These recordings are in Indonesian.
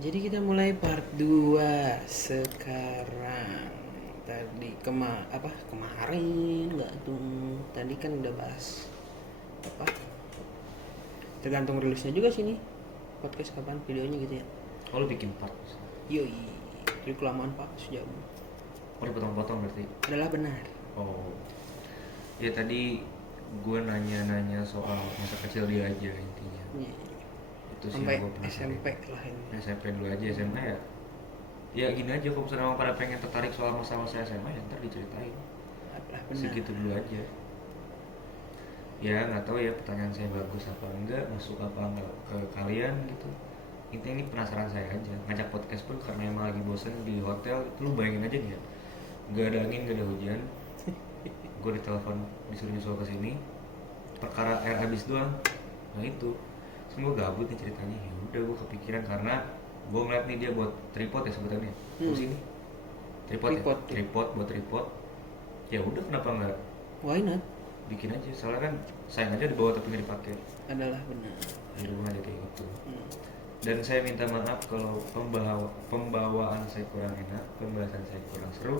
Jadi kita mulai part 2 sekarang. Tadi kemarin enggak tuh. Tadi kan udah bahas apa? Tergantung rilisnya juga sini. Podcast kapan videonya gitu ya. Oh, lu bikin part. Yoi. Jadi kelamaan Pak sejauh. Oh, dipotong-potong berarti. Adalah benar. Oh. Ya tadi gue nanya-nanya soal masa kecil dia aja intinya. Iya. Itu sih Sampai yang gue penasaran. SMP lah ini. SMP dulu aja, SMA ya. Ya gini aja, kalau misalnya pada pengen tertarik soal masa-masa SMA ya ntar diceritain. Adalah benar. Segitu dulu aja. Ya nggak tahu ya pertanyaan saya bagus apa enggak, masuk apa enggak ke kalian gitu. Intinya ini penasaran saya aja. Ngajak podcast pun karena emang lagi bosen di hotel. Lu bayangin aja nih ya, nggak ada angin, nggak ada hujan. Gue ditelepon disuruh nyusul ke sini perkara air habis doang. Nah itu semua gabut nih ceritanya. Ya udah gue kepikiran karena gue ngeliat nih dia buat tripod ya sebutannya. Terus ini tripod Tripod. ya? Tripod buat tripod. Ya udah kenapa nggak Why not? bikin aja, soalnya kan sayang aja dibawa tapi nggak dipakai Adalah benar. di rumah aja kayak gitu. Dan saya minta maaf kalau pembawaan saya kurang enak, pembahasan saya kurang seru,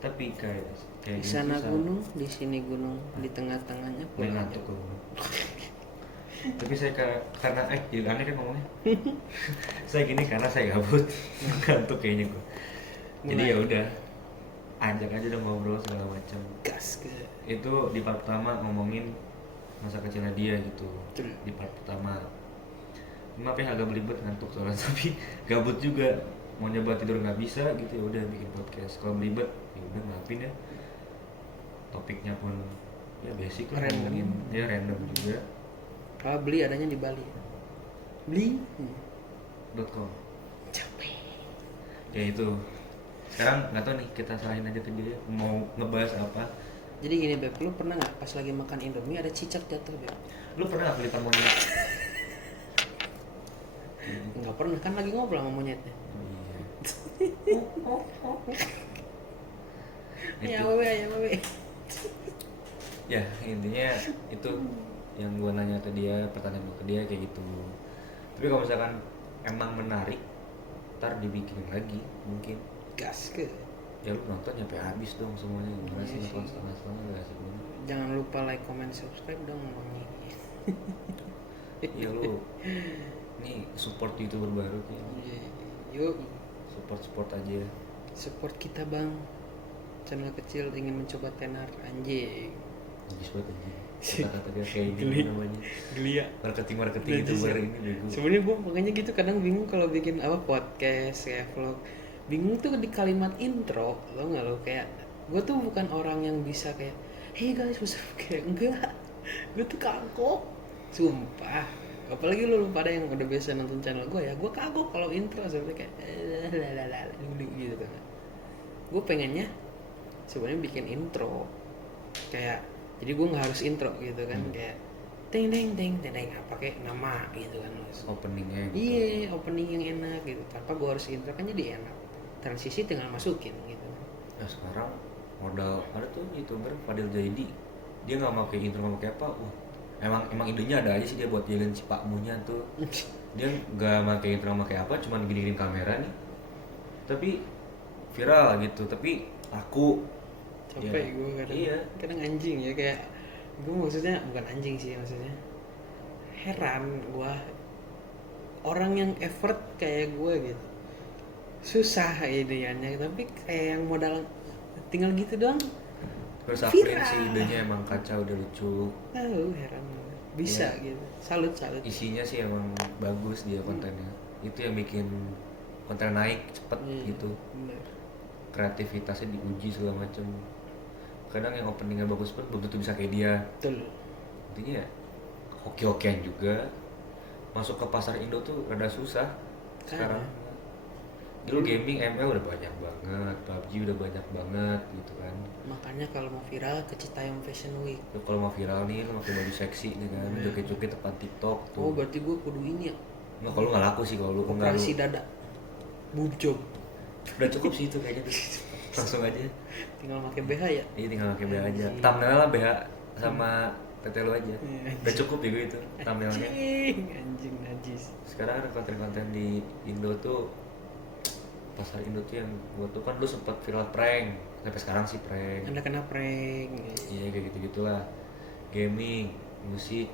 tapi kayak Di gini sana susah. gunung, di sini gunung, di tengah-tengahnya Gue pulau. ngantuk gue. Tapi saya karena jadi aneh kan ngomongnya. Saya gini karena saya gabut, ngantuk kayaknya gue. Jadi Mulai. ya udah, ajak aja udah ngobrol segala macam. Gas ke. Itu di part pertama ngomongin masa kecilnya dia gitu. Betul. Di part pertama. Maaf ya agak belibet ngantuk soalnya, tapi gabut juga, mau nyoba tidur nggak bisa gitu, ya udah bikin podcast. Kalau belibet ya udah maafin ya. Topiknya pun ya basic lah, Random. ngomongin ya random juga. Kalau beli adanya di Bali. Beli. .com. Capek. Ya itu. Sekarang nggak tahu nih, kita serahin aja ke dia mau ngebahas apa. Jadi gini Beb, lu pernah nggak pas lagi makan Indomie ada cicak jatuh Beb? Lu pernah nggak pelitan monyet? Nggak pernah, kan lagi ngobrol sama monyetnya. Iya. Ya wewe, ya wewe. Ya intinya itu yang gue nanya ke dia, pertanyaan gue ke dia kayak gitu. Tapi kalau misalkan emang menarik, ntar dibikinin lagi mungkin. Gas ke. Ya lu nonton nyampe habis dong semuanya, gimana sih Iya nonton sih. setengah-setengah gak asik banget. Jangan lupa like, comment, subscribe dong ngomongnya. Iya lu, ini support YouTuber baru kayaknya. Yuk, Support aja. support kita bang. Channel kecil ingin mencoba tenar anjing. Bagus banget aja. Kata-kata dia kayak Geli. gini namanya. Geli ya. Marketing Najis YouTuber ya. ini bego. Sebenarnya gue makanya gitu kadang bingung kalau bikin apa podcast kayak vlog. Bingung tuh di kalimat intro, lo nggak lo kayak gue tuh bukan orang yang bisa kayak hey guys what's up kayak enggak. Gue tuh kagok, sumpah. Apalagi lu pada yang udah biasa nonton channel gue ya, gue kagok kalau intro sebenarnya kayak gitu kan. Gue pengennya sebenarnya bikin intro kayak jadi gue nggak harus intro gitu kan kayak teng teng teng teng teng pakai nama gitu kan mas. Openingnya gitu. Iya opening yang enak gitu tanpa gue harus intro kan jadi enak, transisi tinggal masukin gitu. Nah sekarang modal ada tuh YouTuber Fadil Zaidi, dia nggak mau kayak intro, nggak mau kayak apa. Emang idenya ada aja sih dia buat jalan si Pak Munya tuh. Dia nggak pakai intro, nggak pakai apa, cuman gini-gini kamera nih. Tapi viral gitu, tapi laku. Capek Ya, gue kadang, iya. kadang anjing ya kayak gue maksudnya bukan anjing sih maksudnya heran gue orang yang effort kayak gue gitu susah ideannya tapi kayak yang modal tinggal gitu doang Terus April viral. sih idenya emang kacau, udah lucu. tahu heran bisa Iya. gitu salut Isinya sih emang bagus dia kontennya. Itu yang bikin konten naik cepet gitu. bener. Kreativitasnya diuji segala macem. Kadang yang openingnya bagus pun belum tentu bisa kayak dia. Betul. Intinya ya hoki-hokian juga. Masuk ke pasar Indo tuh rada susah sekarang. Dulu gaming ML udah banyak banget, PUBG udah banyak banget gitu kan. Makanya kalau mau viral ke Citayam Fashion Week. Lu kalau mau viral nih, lu pakai baju seksi nih kan, joget-joget depan TikTok Oh tuh. berarti gue kudu ini ya Nggak, kalau lu nggak laku sih kalau lu enggak lu. operasi dada boob job Udah cukup sih itu kayaknya tuh. Langsung aja. tinggal pakai BH ya. Iya tinggal pakai BH aja. Thumbnail lah BH sama tete lu aja. Iya, Gak cukup ya gue itu thumbnailnya. anjing najis. Sekarang ada konten-konten di Indo tuh, pasar Indo tuh yang gue tuh kan dulu sempat viral prank, sampai sekarang sih prank. Anda kena prank. Iya kayak gitu-gitulah. Gaming, musik.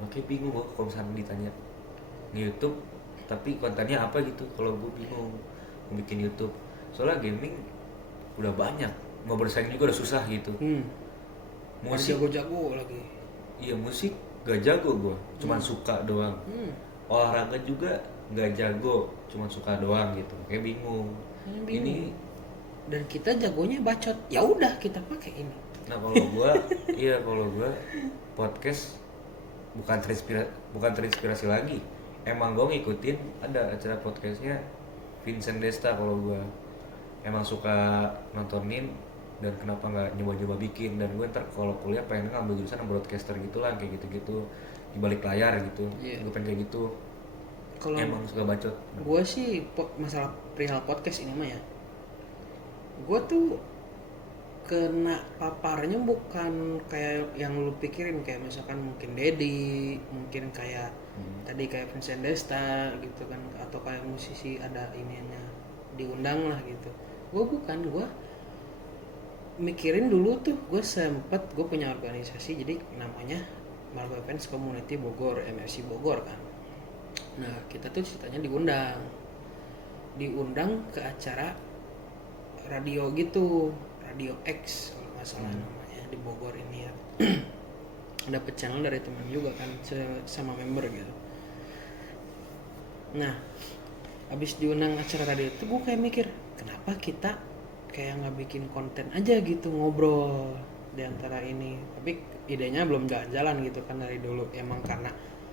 Makanya bingung gue kalau misalnya ditanya nge-YouTube tapi kontennya apa gitu, kalau gue bingung mau bikin YouTube. Soalnya gaming udah banyak, mau bersaing juga udah susah gitu. Ada Musik, jago-jago lagi. iya musik gak jago gue, cuman suka doang. Olahraga juga gak jago, cuman suka doang gitu. Kayak bingung. Bingung. Ini, Dan kita jagonya bacot. Ya udah kita pakai ini. nah kalau gue, iya kalau gue podcast bukan terinspirasi lagi. Emang gue ngikutin ada acara podcastnya Vincent Desta. Kalau gue emang suka nontonin, dan kenapa nggak nyoba-nyoba bikin. Dan gue ntar kalau kuliah pengen ngambil jurusan broadcaster gitu lah, kayak gitu-gitu di balik layar gitu. Iya. Gue pengen kayak gitu. Kalau Emang suka bacot. gue sih masalah perihal podcast ini mah ya, gue tuh kena paparnya bukan kayak yang lu pikirin, kayak misalkan mungkin Dedi, mungkin kayak tadi kayak Vincent Desta gitu kan, atau kayak musisi ada ininya diundang lah gitu. Gue mikirin dulu tuh, gue punya organisasi, jadi namanya Margo Events Community Bogor, MFC Bogor kan. Nah kita tuh ceritanya diundang ke acara radio gitu, Radio X kalau nggak salah namanya di Bogor ini ya. Dapet channel dari teman juga kan, sama member gitu. Nah abis diundang acara radio itu gue kayak mikir, kenapa kita kayak nggak bikin konten aja gitu, ngobrol di antara ini. Tapi idenya belum jalan-jalan gitu kan dari dulu, emang karena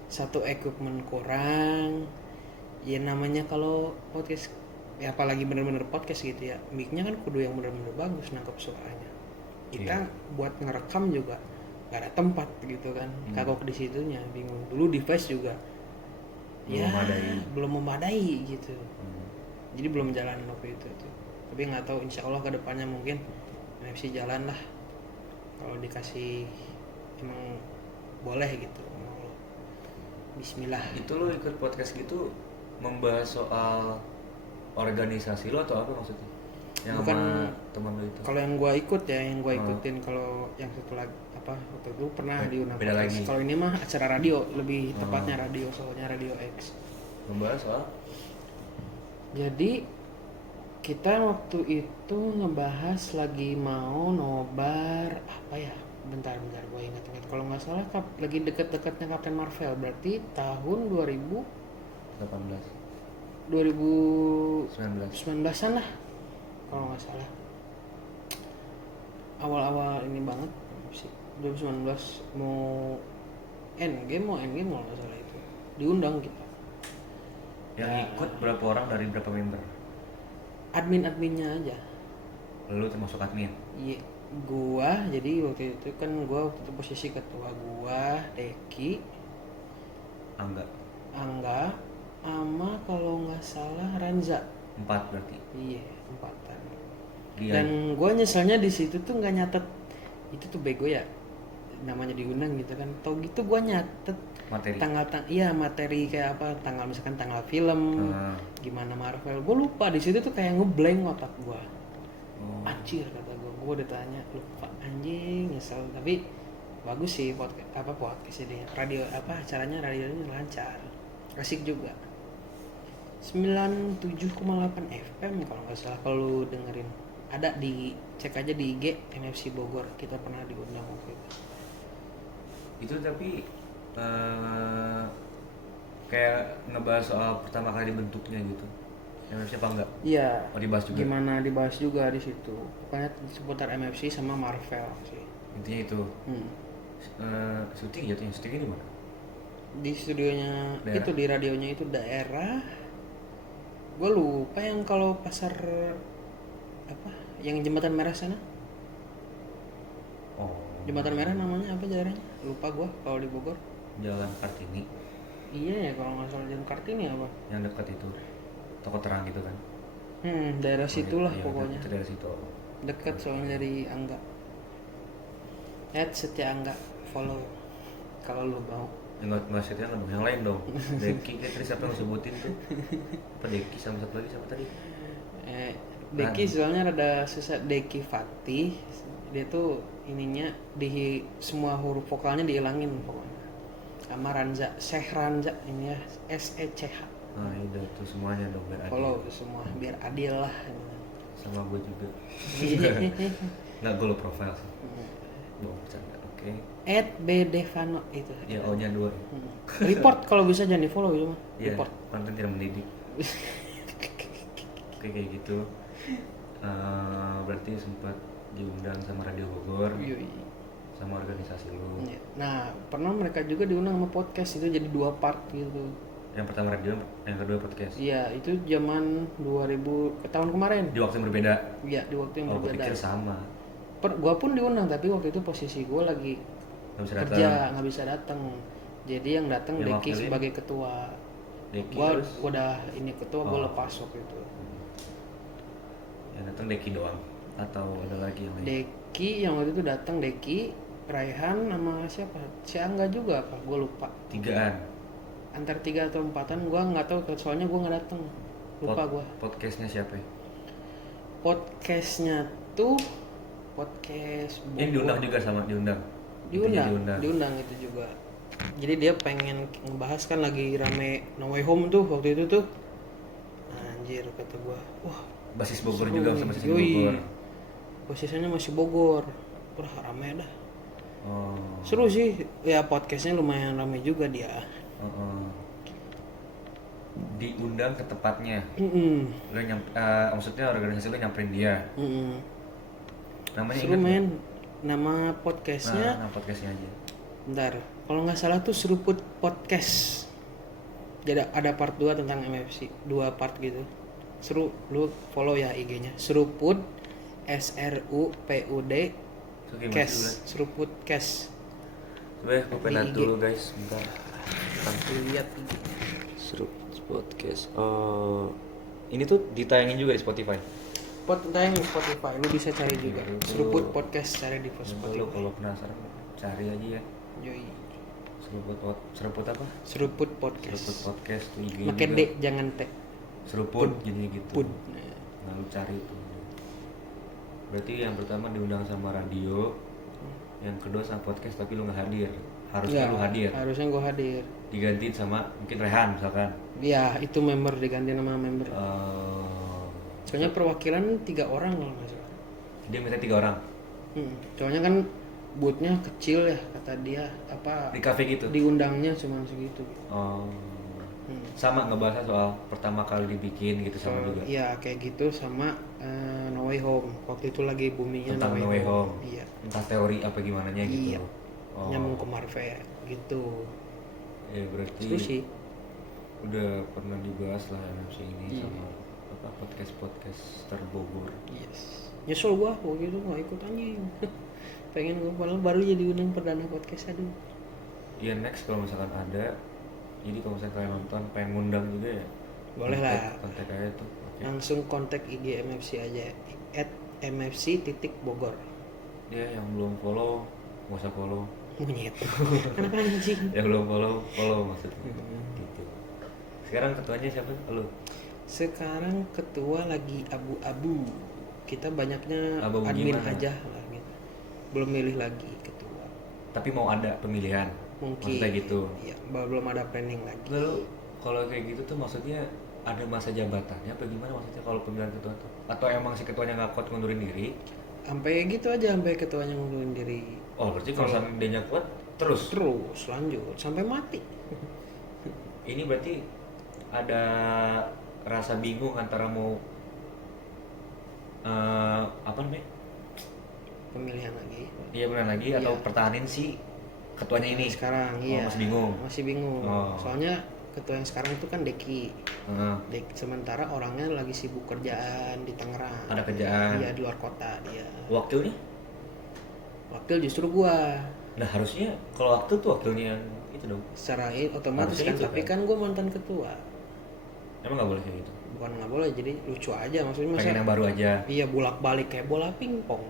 satu equipment kurang ya. Namanya kalau podcast ya, apalagi bener-bener podcast gitu ya, mic-nya kan kudu yang bener-bener bagus nangkep suaranya. Kita buat ngerekam juga gak ada tempat gitu kan, kagok di situnya, bingung. Dulu device juga belum memadai gitu. Jadi belum jalan waktu itu tuh. Tapi nggak tahu, insya Allah kedepannya mungkin NFC jalan lah kalau dikasih emang boleh gitu. Bismillah. Itu lo ikut podcast gitu membahas soal organisasi lo atau apa maksudnya? Yang Bukan, sama teman lo itu? kalau yang gue ikut ya, yang gue ikutin. Kalau yang satu lagi apa, waktu itu pernah diundang beda podcast. lagi. Kalau ini mah acara radio, lebih tepatnya radio, soalnya Radio X. Membahas soal? Jadi kita waktu itu ngebahas lagi mau nobar apa ya, bentar gue ingat-ingat. Kalau nggak salah lagi deket-deketnya Captain Marvel, berarti tahun 2019an lah kalau nggak salah. Awal-awal ini banget sih, 2019 mau endgame kalau nggak salah itu diundang kita. Yang ikut berapa orang dari berapa member? Admin-adminnya aja. Lu termasuk admin? Iya, gua jadi waktu itu posisi ketua, gua Deki, Angga, sama kalau nggak salah Ranza. 4 berarti? Iya, 4-an. Dia. Dan gua nyeselnya di situ tuh nggak nyatet, itu tuh bego ya, namanya diundang gitu kan. Tau gitu gua nyatet materi? Materi kayak apa, misalkan tanggal film, gimana Marvel. Gua lupa, di situ tuh kayak ngeblank otak gua. Anjir kata gue ditanya, lupa anjing, nyesel. Tapi bagus sih podcast ini, radio acaranya, radionya lancar, asik juga. 97,8 FM kalau nggak salah, kalau lu dengerin. Ada cek aja di IG MFC Bogor, kita pernah diundang waktu itu. Itu tapi kayak ngebahas soal pertama kali bentuknya gitu, MFC apa enggak? Iya. Dibahas juga. Gimana dibahas juga di situ. Pokoknya seputar MFC sama Marvel sih. Intinya itu. Syuting di mana? Di studionya daerah. Itu di radionya itu daerah. Gue lupa yang kalau pasar apa? Yang Jembatan Merah sana. Jembatan Merah namanya apa jalannya? Lupa gue kalau di Bogor. Jalan Kartini. Iya ya, kalau nggak salah Jalan Kartini apa? Yang dekat itu. Toko terang gitu kan. Daerah situlah ya, pokoknya. Daerah situ. Dekat soalnya dari Angga. Setia Angga follow kalau lu mau. Enggak, maksudnya kan yang lain dong. Deki kan tadi siapa yang lu sebutin tuh? Apa Deki sama satu lagi siapa tadi? Deki soalnya rada susah. Deki Fatih, dia tuh ininya di semua huruf vokalnya dihilangin pokoknya. Sama Ranza, Syekh Ranza ini ya, SECH. Nah udah tuh semuanya dong biar adil. Follow semua biar adil lah. Sama gue juga. Nggak, gue lo profile sih. Bohong, bercanda. Oke. @bdevano itu. Ya O-nya 2. Report kalau bisa jangan di follow itu mah. Iya, Report. konten tidak mendidik. Oke, kayak gitu. Berarti sempat diundang sama Radio Bogor, Yoi. sama organisasi lu. Iya. Nah, pernah mereka juga diundang sama podcast itu jadi 2 part gitu. Yang pertama radio, yang kedua podcast. Iya, itu zaman 2000 tahun kemarin. Di waktu yang berbeda. Iya, di waktu yang Oh, gue berbeda. pikir sama. Gua pun diundang tapi waktu itu posisi gua lagi Nggak bisa kerja, datang. nggak bisa datang. Jadi yang datang Yang Deki wakilin? sebagai ketua. Deki Gua terus udah ini ketua, gua Oh. lepas waktu itu. yang datang Deki doang atau ada lagi yang lain? Deki yang waktu itu datang Deki, Raihan sama siapa? Si Angga juga apa? Gua lupa. 3-an. Antara 3 atau 4-an gua nggak tahu soalnya gua nggak datang. Lupa gua. Podcastnya siapa ya? Podcastnya tuh podcast Ini diundang juga sama diundang. Intinya diundang itu juga. Jadi dia pengen ngebahas kan lagi rame No Way Home tuh waktu itu tuh. Anjir kata gua, wah Basis Bogor seru juga nih. sama sisi Yoi. Bogor. Posisinya masih Bogor. Wah rame dah. Oh. Seru sih, ya podcastnya lumayan rame juga dia. Diundang ke tempatnya. Mm-mm. Lu maksudnya organisasi lu nyamperin dia. Mm-mm. Namanya Seru ingat nggak? men. Nama podcastnya, Nah, podcastnya aja. bentar. Kalau nggak salah tuh Seruput Podcast. Jadi ada part 2 tentang MFC, 2 part gitu. Seru, lu follow ya IG-nya. Seruput SRUPUD So, gimana sih, Kes, Bulan? Seruput Kes. Coba ya, gue pengen Di IG. dulu guys, bentar. Lihat Seru podcast. Ini tuh ditayangin juga di Spotify. tayang di Spotify, lu bisa cari juga. Gitu. Seruput Podcast cari di Lu Spotify. kalau penasaran cari aja ya. Yoi. Seruput apa? Seruput Podcast. Seruput podcast tuh IG Pakai juga. D jangan T. Seruput jadi gitu. Pud. Nah, lu cari tuh. Berarti yang pertama diundang sama radio, yang kedua sama podcast tapi lu nggak hadir. Harusnya Nggak, lu hadir. Harusnya gua hadir. Digantiin sama mungkin Rehan misalkan. Ya, itu member diganti nama member. Soalnya perwakilan 3 orang kalau nggak salah. Dia minta 3 orang Soalnya kan bootnya kecil ya kata dia apa di kafe gitu. diundangnya cuma segitu. Oh. Sama ngebahas soal pertama kali dibikin gitu sama juga. Iya kayak gitu sama No Way Home. Waktu itu lagi boomingnya Tentang No Way Home. Iya. Entah teori apa gimana nya gitu. Iya. Oh. Nyambung ke Marvel gitu. Ya berarti Seru sih. udah pernah dibahas lah MC ini Iya. sama apa podcast terbogor. Yes. Nyesel gua waktu itu nggak ikut anjing. Pengen gua padahal baru jadi undang perdana podcast aduh. Ya next kalau misalkan ada, jadi kalau misalkan kalian nonton pengen ngundang juga ya. Boleh lah. Kontak aja tuh. Oke. Langsung kontak IG MFC aja @mfc.bogor. Ya yang belum follow nggak usah follow. Monyet. Kenapa anjing? Yang belum follow maksudnya. Gitu. Sekarang ketuanya siapa? Lu? Sekarang ketua lagi abu-abu. Kita banyaknya Abu-abu admin gimana? aja lah gitu. Belum milih lagi ketua. Tapi mau ada pemilihan. Mungkin. Maksudnya gitu. Iya, belum ada planning lagi. Lalu kalau kayak gitu tuh maksudnya ada masa jabatannya apa gimana maksudnya kalau pemilihan ketua tuh? Atau emang si ketuanya nggak kuat ngundurin diri? Sampai gitu aja sampai ketuanya ngundurin diri. Oh berarti kalau sampai dia kuat terus? Terus lanjut sampai mati. Ini berarti ada rasa bingung antara mau apa namanya? Pemilihan lagi. Iya benar lagi atau Iya. pertahanin si ketuanya ini? Sekarang Oh, iya. masih bingung. Masih bingung. Oh. Soalnya ketua yang sekarang itu kan Deki. Heeh. Sementara orangnya lagi sibuk kerjaan di Tangerang. Ada kerjaan. Iya di luar kota dia. Wakilnya? Wakil justru gua. Nah harusnya kalau wakil tuh wakilnya yang itu dong. Secara otomatis Harusnya kan, itu, tapi kan? kan gua mantan ketua. Emang nggak boleh kayak gitu? Bukan nggak boleh, jadi lucu aja maksudnya. Pengen yang baru aja. Iya bolak balik kayak bola pingpong.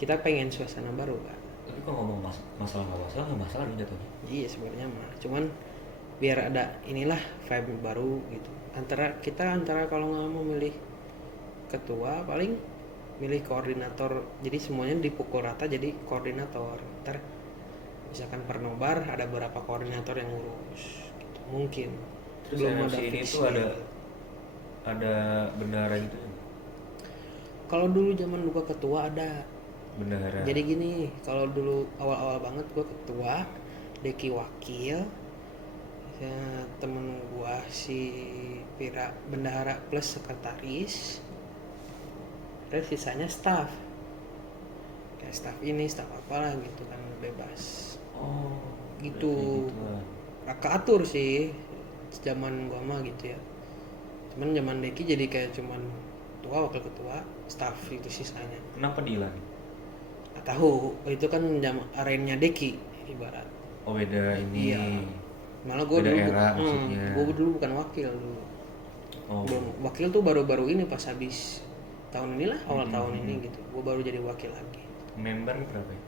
Kita pengen suasana baru kan. Tapi kalau ngomong masalah nggak masalah nih jatuhnya. Iya sebenarnya mah, cuman biar ada inilah vibe baru gitu. Antara kalau nggak mau milih ketua, paling milih koordinator. Jadi semuanya dipukul rata jadi koordinator. Ntar misalkan per nobar ada beberapa koordinator yang ngurus gitu. Mungkin Terus belum ada NFC ini fix tuh nih. ada bendahara gitu ya? Kalau dulu zaman gua ketua ada. Bendahara. Jadi gini, kalau dulu awal-awal banget gua ketua, Deki wakil, ya, temen gua si Pira bendahara plus sekretaris, terus sisanya staff, kayak staff ini staff apalah gitu kan, bebas Oh, gitu. gituan. Keatur sih zaman gua mah gitu ya. Cuman zaman Deki jadi kayak cuman ketua, wakil ketua, staff itu sisanya. Kenapa dihilangin? Nggak tahu, itu kan arenanya Deki ibarat. Oh, beda ini. Iya. Malah gue Beda dulu era maksudnya. gue dulu bukan wakil dulu. Oh. Belum wakil tuh baru-baru ini pas habis tahun inilah, awal tahun ini gitu. Gue baru jadi wakil lagi. Member berapa ya?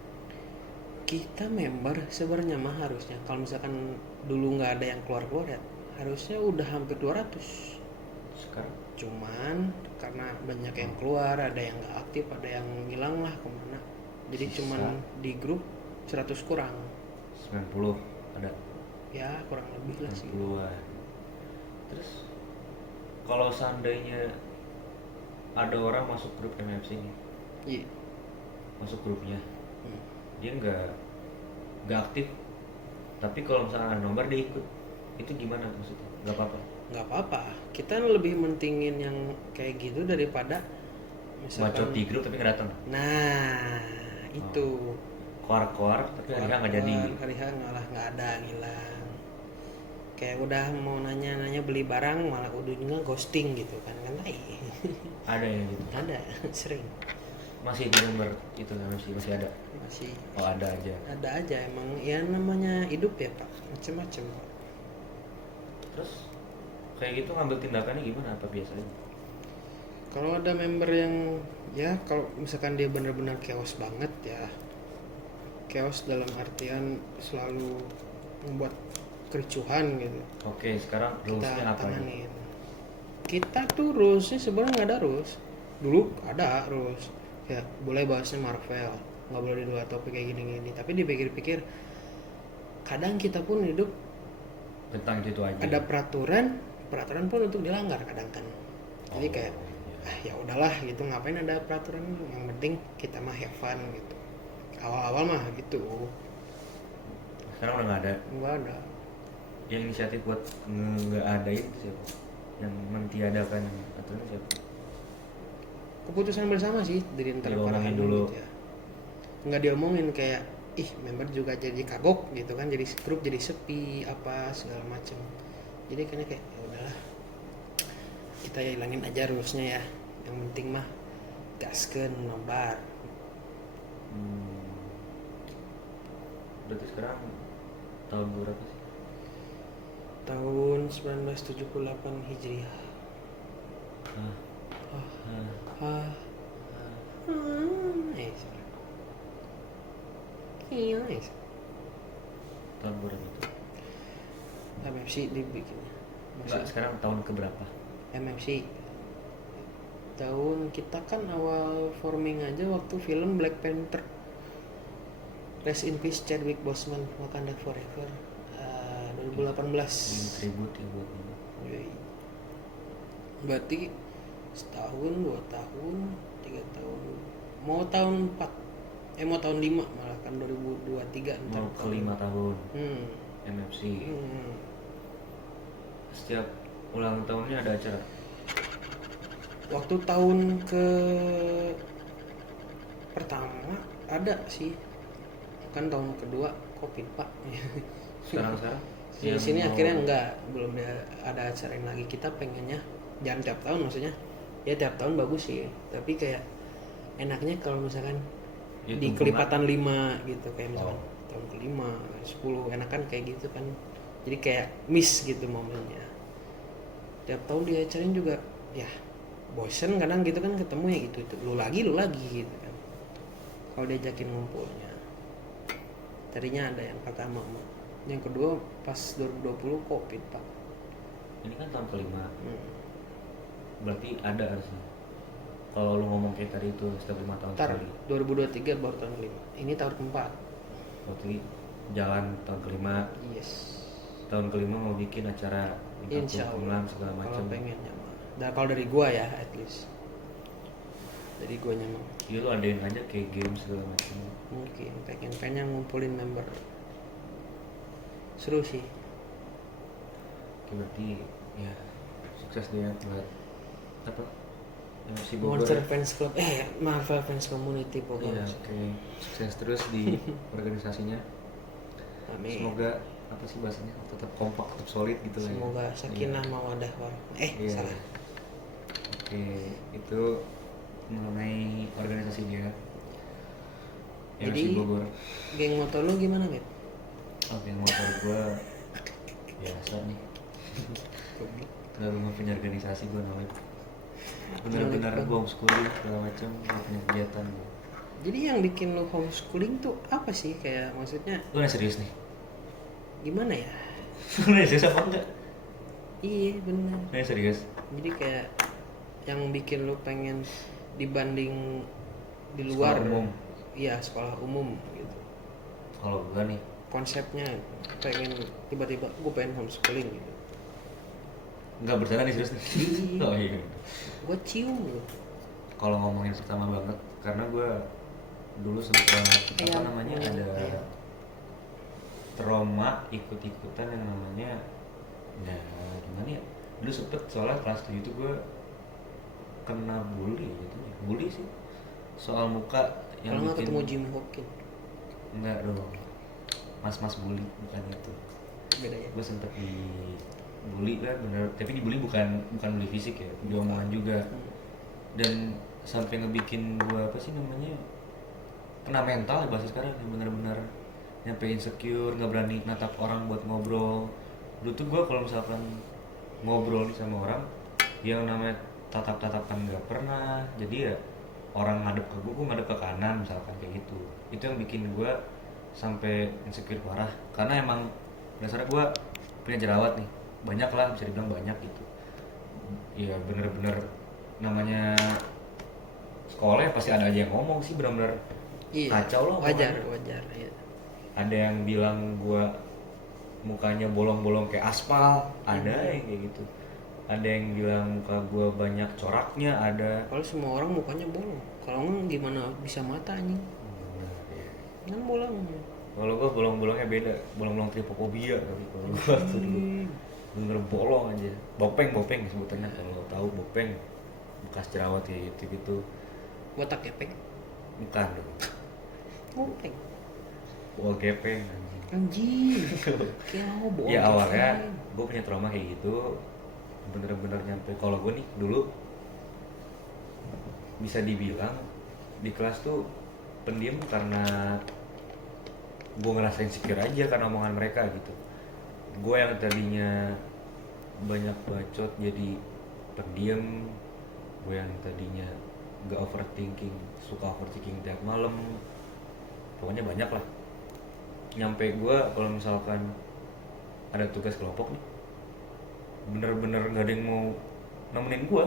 Kita member sebenarnya mah harusnya kalau misalkan dulu nggak ada yang keluar-keluar ya, harusnya udah hampir 200. Sekarang Cuman karena banyak yang keluar, ada yang nggak aktif, ada yang hilang lah kemana. Jadi Sisa. cuman di grup 100 kurang. 90 ada. Ya kurang lebih lah sih. 90-an. Terus kalau seandainya ada orang masuk grup MFC nih, Iya. masuk grupnya, Hmm. dia nggak aktif, tapi kalau misalnya ada nomor dia ikut, itu gimana maksudnya? Nggak apa-apa. Nggak apa-apa, kita lebih mentingin yang kayak gitu daripada Bacot di grup tapi nggak datang. nah itu Koar-koar tapi hari nggak jadi. hari nggak ada, ngilang. Kayak udah mau nanya beli barang malah ujungnya ghosting gitu kan tai. Ada yang gitu. Ada sering Masih di nomor itu masih ada. masih Oh, ada aja. ada aja, emang ya namanya hidup ya pak, macem-macem pak. Terus kayak gitu ngambil tindakannya gimana? Apa biasanya? Kalau ada member yang ya kalau misalkan dia benar-benar chaos banget ya, chaos dalam artian selalu membuat kericuhan gitu, Oke, sekarang kita rulesnya apa aja? tanganin. Kita tuh rulesnya sebenarnya nggak ada rules. Dulu ada rules ya, boleh bahasnya Marvel, nggak boleh di luar topik kayak gini-gini. Tapi dipikir-pikir kadang kita pun hidup Tentang itu aja. ada peraturan pun untuk dilanggar kadang kan. Jadi kayak iya. ya udahlah gitu, ngapain ada peraturan, yang penting kita mah have fun gitu. Awal-awal mah gitu. Sekarang udah nggak ada. Nggak ada. Yang inisiatif buat nggak ada itu siapa? Yang mentiadakan aturan siapa? Keputusan bersama sih dari antara para Diomongin admin dulu. gitu ya. Nggak diomongin kayak member juga jadi kagok gitu kan, jadi grup jadi sepi apa segala macem. Jadi kayaknya kayak ya udahlah, kita hilangin aja rulesnya ya, yang penting mah gaskeun nobar. Berarti sekarang tahun berapa sih? Tahun 1978 Hijriah. Hah? Ah, Hah? sorry. Iya, Tahun berapa itu? MFC dibikinnya. Enggak, sekarang tahun keberapa? MFC tahun kita kan awal forming aja waktu film Black Panther. Rest in peace Chadwick Boseman, Wakanda Forever, 2018. Tribut ya buat ini. Yoi. Berarti setahun, 2 tahun, 3 tahun, mau tahun 4, mau tahun 5 malah kan 2023 ntar Mau ke 5 tahun Hmm. MFC. Hmm. Setiap ulang tahunnya ada acara. Waktu tahun ke pertama ada sih, kan tahun kedua COVID pak. Sekarang Di sini akhirnya enggak, belum ada acarain lagi. Kita pengennya jangan tiap tahun, maksudnya ya tiap tahun bagus sih, tapi kayak enaknya kalau misalkan ya, di kelipatan 5 gitu, kayak misalkan tahun ke-5, 10, enakan kayak gitu kan. Jadi kayak miss gitu momennya. Tiap tahun diacarain juga ya bosen kadang gitu kan, ketemu ya gitu lu lagi gitu kan kalau diajakin ngumpulnya. Tadinya ada yang pertama mah. Yang kedua pas 2020 Covid, Pak. Ini kan tahun kelima, Hmm. berarti ada harusnya. Kalau lu ngomong kayak tadi itu setiap 5 tahun Ntar sekali, 2023 baru tahun kelima. Ini tahun keempat. berarti jalan tahun kelima. Yes. Tahun kelima mau bikin acara minta Insya pulang Allah. segala Kalau macam. pengennya mah. Dan kalau dari gua ya at least. Dari gua mah Iya lu adain aja kayak game segala macam. mungkin pengen ngumpulin member. Seru sih. Oke, berarti ya sukses deh ya buat apa? MC Bogor. Monster Fans Club, Marvel Fans Community Iya, pokoknya. oke. Sukses terus di organisasinya. Amin. Semoga apa sih bahasanya tetap kompak, tetap solid gitu lah. Semoga Ya. sakinah Iya. mawadah warahmah. Iya. Salah. Oke, itu mengenai organisasi dia. Jadi, MC Bogor. Geng motor lu gimana, Mit? Oke, motor gua biasa nih. Nggak rumah punya organisasi gua namanya. Benar-benar gua homeschooling segala macam, gua punya kegiatan gua. Jadi yang bikin lu homeschooling tuh apa sih? Kayak maksudnya Lu nggak serius nih? gimana ya? Lu nggak serius apa enggak? Iya benar. Nggak serius? Jadi kayak yang bikin lu pengen dibanding di luar, Sekolah umum. Iya sekolah umum gitu. Kalau gua nih, Konsepnya pengen tiba-tiba gue pengen homeschooling gitu. nggak bercanda nih serius nih. Iya. Oh iya. Gue cium lu. Kalau ngomongin pertama banget, karena gue dulu sempat apa namanya ada trauma ikut-ikutan yang namanya ya gimana ya, dulu sempet soalnya kelas 7 itu gue kena bully gitu ya, bully sih soal muka yang Kalau nggak bikin ketemu Jim Hawkins enggak dong, mas-mas bully bukan itu. beda ya. Gue sempet di bully lah bener, tapi dibully bukan bully fisik ya, diomongan juga. Dan sampai ngebikin gue apa sih namanya kena mental ya bahasa sekarang, yang bener-bener nyampe insecure, nggak berani natap orang buat ngobrol. Dulu tuh gue kalau misalkan ngobrol nih sama orang yang namanya tatap-tatapan nggak pernah, jadi ya orang ngadep ke gue ngadep ke kanan misalkan kayak gitu. Itu yang bikin gue sampai insecure parah, karena emang dasarnya gue punya jerawat nih, banyak lah bisa dibilang banyak gitu. Ya bener-bener namanya sekolah ya pasti ada aja yang ngomong sih, bener-bener Iya. kacau loh. Wajar ya. Ada yang bilang gua mukanya bolong-bolong kayak aspal, ada yang kayak gitu. Ada yang bilang muka gua banyak coraknya, ada. Kalau semua orang mukanya bolong. Kalau nggak gimana bisa mata anjing? Kan bolong. Kalau gua bolong-bolongnya beda, bolong-bolong tripofobia tapi kalau gua tuh dulu bener bolong aja. Bopeng sebutannya, kalau tahu bopeng, bekas jerawat kayak gitu-gitu. Botak gepeng. Bukan dong, Gopeng. wall gepeng anjing. Anjing. Kayak mau bohong. Ya awalnya gue punya trauma kayak gitu, bener-bener nyampe kalau gue nih dulu bisa dibilang di kelas tuh pendiam karena gue ngerasain insecure aja karena omongan mereka gitu. Gue yang tadinya banyak bacot jadi pendiam, gue yang tadinya gak overthinking, suka overthinking tiap malam, pokoknya banyak lah. Nyampe gue kalau misalkan ada tugas kelompok nih, bener-bener gak ada yang mau nemenin gue.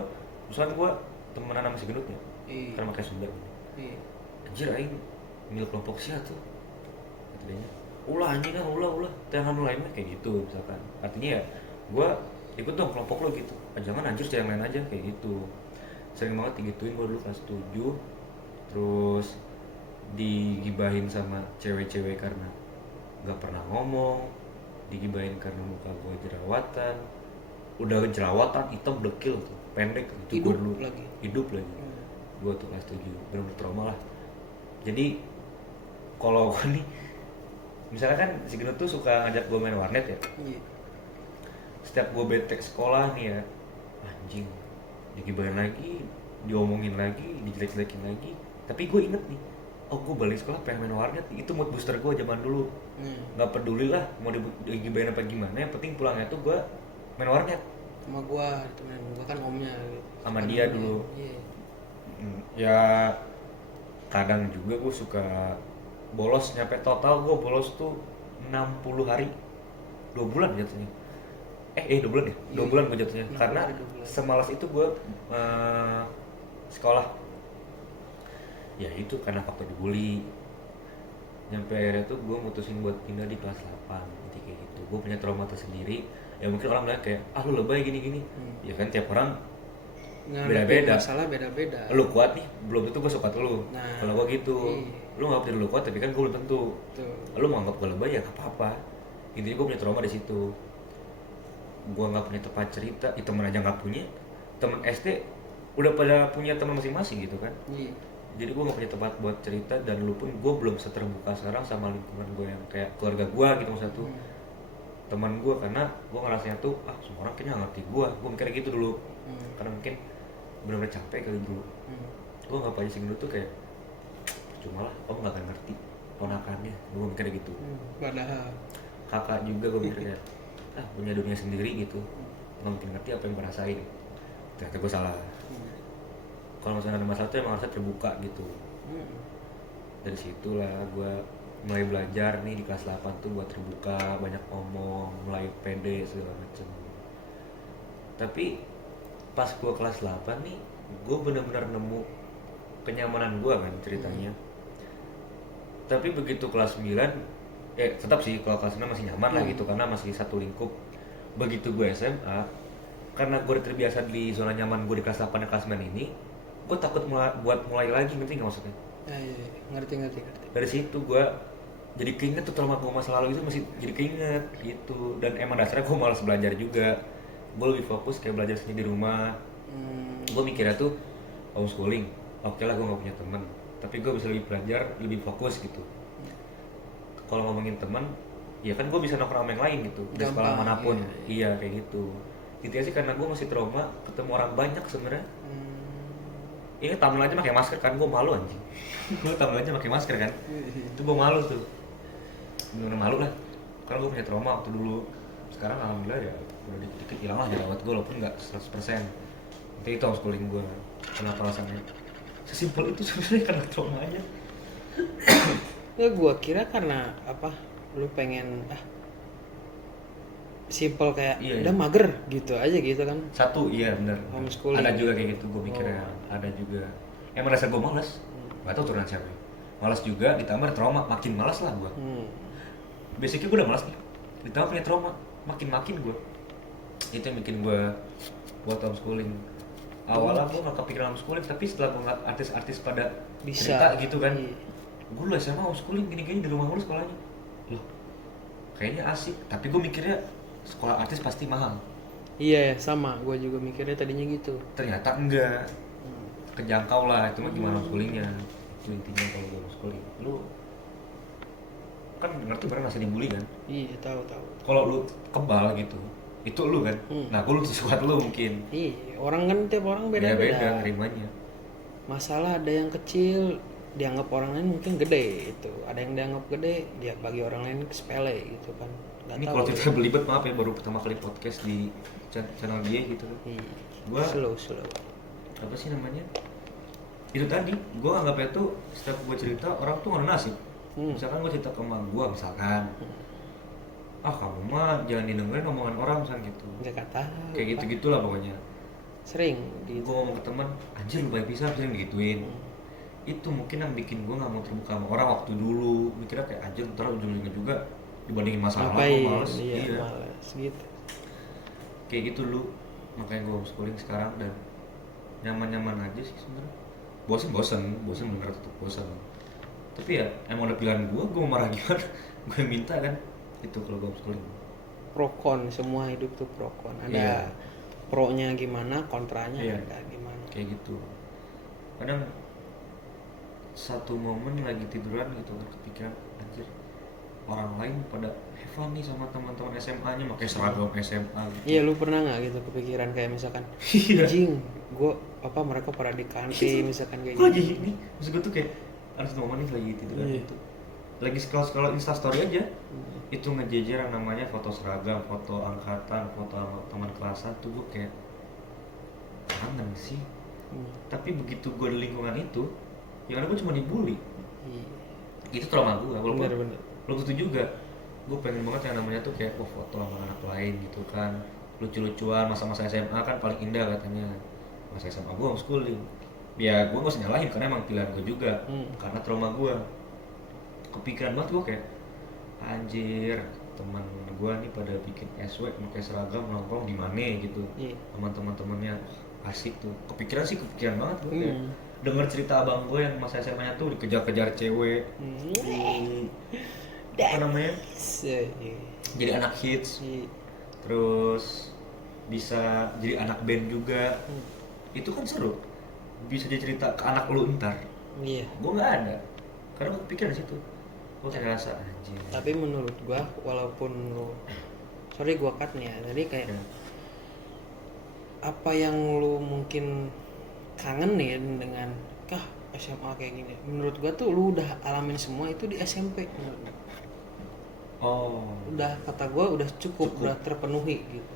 Misalkan gue temenan sama si gendutnya, Iya. karena pakai Sunda. Iya. Anjir aing milih kelompok sia tuh, katanya. Ulah anjing kan, ulah jangan lain mah kayak gitu misalkan. Artinya ya gue ikut dong kelompok lo gitu. Jangan anjir cari yang lain aja kayak gitu. Sering banget digituin gue dulu kelas 7. Terus digibahin sama cewek-cewek karena gak pernah ngomong, digibahin karena muka gue jerawatan, udah jerawatan hitam dekil tuh, pendek itu gue dulu hidup lagi. Gue tuh kelas 7 bener-bener trauma lah. Jadi kalau gue nih misalnya kan si Gendut tuh suka ngajak gue main warnet ya. Iya. Setiap gue bete sekolah nih ya, anjing digibahin lagi, diomongin lagi, dijelek-jelekin lagi. Tapi gue inget nih, oh gue balik sekolah pengen main warnet, itu mood booster gue zaman dulu. Nggak peduli lah mau digibahin apa gimana, yang penting pulangnya tuh gue main warnet Sama gua, temen gua kan omnya gitu. sama Kan dia omnya. dulu. Iya. Ya kadang juga gue suka bolos nyampe total gue bolos tuh 60 hari, 2 bulan jatuhnya. 2 bulan ya? 2 Iya. bulan gue jatuhnya. 60 Karena hari, 2 bulan. semalas itu gue sekolah. Ya itu karena faktor dibully. Nyampe akhirnya tuh gue mutusin buat pindah di kelas 8. Jadi kayak gitu. Gue punya trauma tersendiri. Ya mungkin orang bilang kayak, ah lu lebay gini-gini. Ya kan tiap orang Ngadepin beda-beda. masalah beda-beda. Lu kuat nih, belum tentu gue suka lu. Nah, Kalau gue gitu, iya. lu nggak diri lu kuat, tapi kan gue belum tentu. Tuh. Lu mau anggap gue lebay ya nggak apa-apa. Intinya gue punya trauma di situ. Gue nggak punya tempat cerita, temen aja nggak punya. Temen SD udah pada punya teman masing-masing gitu kan. Iya. Jadi gue nggak punya tempat buat cerita, dan lu pun gue belum seterbuka sekarang sama lingkungan gue yang kayak keluarga gue gitu maksudnya tuh. Teman gue, karena gue ngerasanya tuh semua orang kayaknya nggak ngerti gue mikirnya gitu dulu. Karena mungkin benar-benar capek kali dulu. Gue nggak pancing dulu tuh kayak cuma lah, om nggak akan ngerti ponakannya, gue mikirnya gitu. Padahal Kakak juga gue mikirnya punya dunia sendiri gitu, nggak mungkin ngerti apa yang gue rasain. Ternyata gue salah. Kalau misalnya ada masalah tuh emang harusnya terbuka gitu. Dari situlah gue mulai belajar nih di kelas 8 tuh buat terbuka, banyak ngomong, mulai pede segala macem. Tapi pas gue kelas 8 nih, gue benar-benar nemu kenyamanan gue kan ceritanya. Tapi begitu kelas 9, tetap sih kalau kelas 6 masih nyaman lah gitu, karena masih satu lingkup. Begitu gue SMA, karena gue udah terbiasa di zona nyaman gue di kelas 8 dan kelas 9 ini, gue takut buat mulai lagi, ngerti nggak maksudnya? iya. Ngerti. Dari situ gue jadi keinget tuh trauma gue masa lalu itu, masih jadi keinget gitu. Dan emang dasarnya gue malas belajar juga, gue lebih fokus kayak belajar sendiri di rumah. Gue mikirnya tuh homeschooling, oke lah gue gak punya teman, tapi gue bisa lebih belajar, lebih fokus gitu. Kalau ngomongin teman, ya kan gue bisa nongkrong sama yang lain gitu di sekolah Gampang, manapun. Iya kayak gitu. Intinya sih karena gue masih trauma ketemu orang banyak sebenarnya. Ini tamu aja pakai masker kan, gue malu anjing. Gue tamu aja pakai masker kan, itu gue malu tuh, bener-bener malu lah. Karena gue punya trauma waktu dulu. Sekarang alhamdulillah ya udah dikit-dikit hilang lah jerawat gue, walaupun nggak 100%. Nanti itu homeschooling gue. Kenapa alasannya? Sesimpel itu sebenarnya, karena trauma aja. Ya gua kira karena apa? Lu pengen simple kayak Iya, udah iya. mager gitu aja gitu kan. Satu, iya bener. Homeschooling. Ada juga kayak gitu, gue mikirnya. Ada juga. Emang dasar gue malas. Gak tau turunan siapa. Malas juga, ditambah trauma, makin malas lah gue. Basicnya gue udah malas nih, ditambah punya trauma, makin gue. Itu yang bikin gue buat homeschooling. Awalnya gue gak kepikiran homeschooling, tapi setelah gue ngeliat artis-artis pada Bisa. cerita gitu kan, Iya. gue lu SMA homeschooling gini-gini di rumah mulu sekolahnya. Loh, kayaknya asik. Tapi gue mikirnya sekolah artis pasti mahal. Iya, sama. Gua juga mikirnya tadinya gitu. Ternyata enggak, kejangkau lah. Itu mah gimana homeschoolingnya. Itu intinya kalau gue homeschooling. Lu kan ngerti barang rasa dibully kan. Iya, tahu. Kalau lu kebal gitu, itu lu kan. Nah gue lu sesuatu lu mungkin Iya, orang kan tiap orang beda beda-beda. nerimanya. Masalah ada yang kecil dianggap orang lain mungkin gede itu. Ada yang dianggap gede dia bagi orang lain sepele gitu kan. Nggak Ini tahu. kalau cerita belibet maaf ya, baru pertama kali podcast di channel dia gitu kan. Iya. Gua Slow. apa sih namanya, itu tadi gue anggapnya tuh setiap gue cerita orang tuh nggak nasib. Misalkan gue cerita ke emak gue misalkan, kamu mah jangan didengerin omongan orang misalkan gitu, Nggak kata. kayak gitu gitulah pokoknya. Sering Gue gitu. ngomong ke teman, anjir lu baik bisa sering digituin. Itu mungkin yang bikin gue nggak mau terbuka sama orang waktu dulu, mikirnya kayak anjir ntar ujung-ujungnya juga dibandingin masalah gue Ngapain? males. Iya, males gitu. Kayak gitu lu, makanya gue homeschooling sekarang dan nyaman-nyaman aja sih sebenarnya. Bosen bener, tetap bosen. Tapi ya emang udah pilihan gue mau marah gimana, gue minta kan. Itu kalau gue homeschooling. Pro con, semua hidup tuh pro con. Ada Iya. pro-nya gimana, kontranya Iya. ada gimana. Kayak gitu. Kadang satu momen lagi tiduran gitu kan, kepikiran anjir orang lain pada have fun nih sama teman-teman SMA-nya pakai seragam SMA gitu. Iya, lu pernah nggak gitu kepikiran kayak misalkan Iya. anjing, mereka pada di kantin misalkan kayak Gue lagi gitu. ini, maksud gue tuh kayak harus momen nih lagi tiduran Iya. gitu. Lagi scroll instastory aja, itu ngejejer yang namanya foto seragam, foto angkatan, foto sama teman kelasan tuh gue kayak kangen sih. Tapi begitu gue di lingkungan itu, yang ada gue cuma dibully. Iya. itu trauma gue. Walaupun Bener-bener. belum tentu juga gue pengen banget yang namanya tuh kayak foto sama anak lain gitu kan, lucu-lucuan. Masa-masa SMA kan paling indah katanya. Masa SMA gue homeschooling, ya gue gak usah nyalahin karena emang pilihan gue juga. Karena trauma gue, kepikiran banget gue kayak anjir, teman gue nih pada bikin SW pakai seragam nongkrong di mana gitu. Iya. Teman-temannya asik tuh, kepikiran banget gue kayak denger cerita abang gue yang masa SMA nya tuh dikejar-kejar cewek di apa namanya, Iya. jadi anak hits, Iya. terus bisa jadi anak band juga. Itu kan seru, bisa jadi cerita ke anak lu ntar. Iya. Gue nggak ada, karena gue pikir di situ. Gue kayak ngerasa anjir. Tapi menurut gua walaupun lu, sorry gua cut nih ya, tadi kayak Ya. apa yang lu mungkin kangenin dengan SMA kayak gini, menurut gua tuh lu udah alamin semua itu di SMP. Menurut gua. Oh. Udah, kata gua udah cukup. Udah terpenuhi gitu.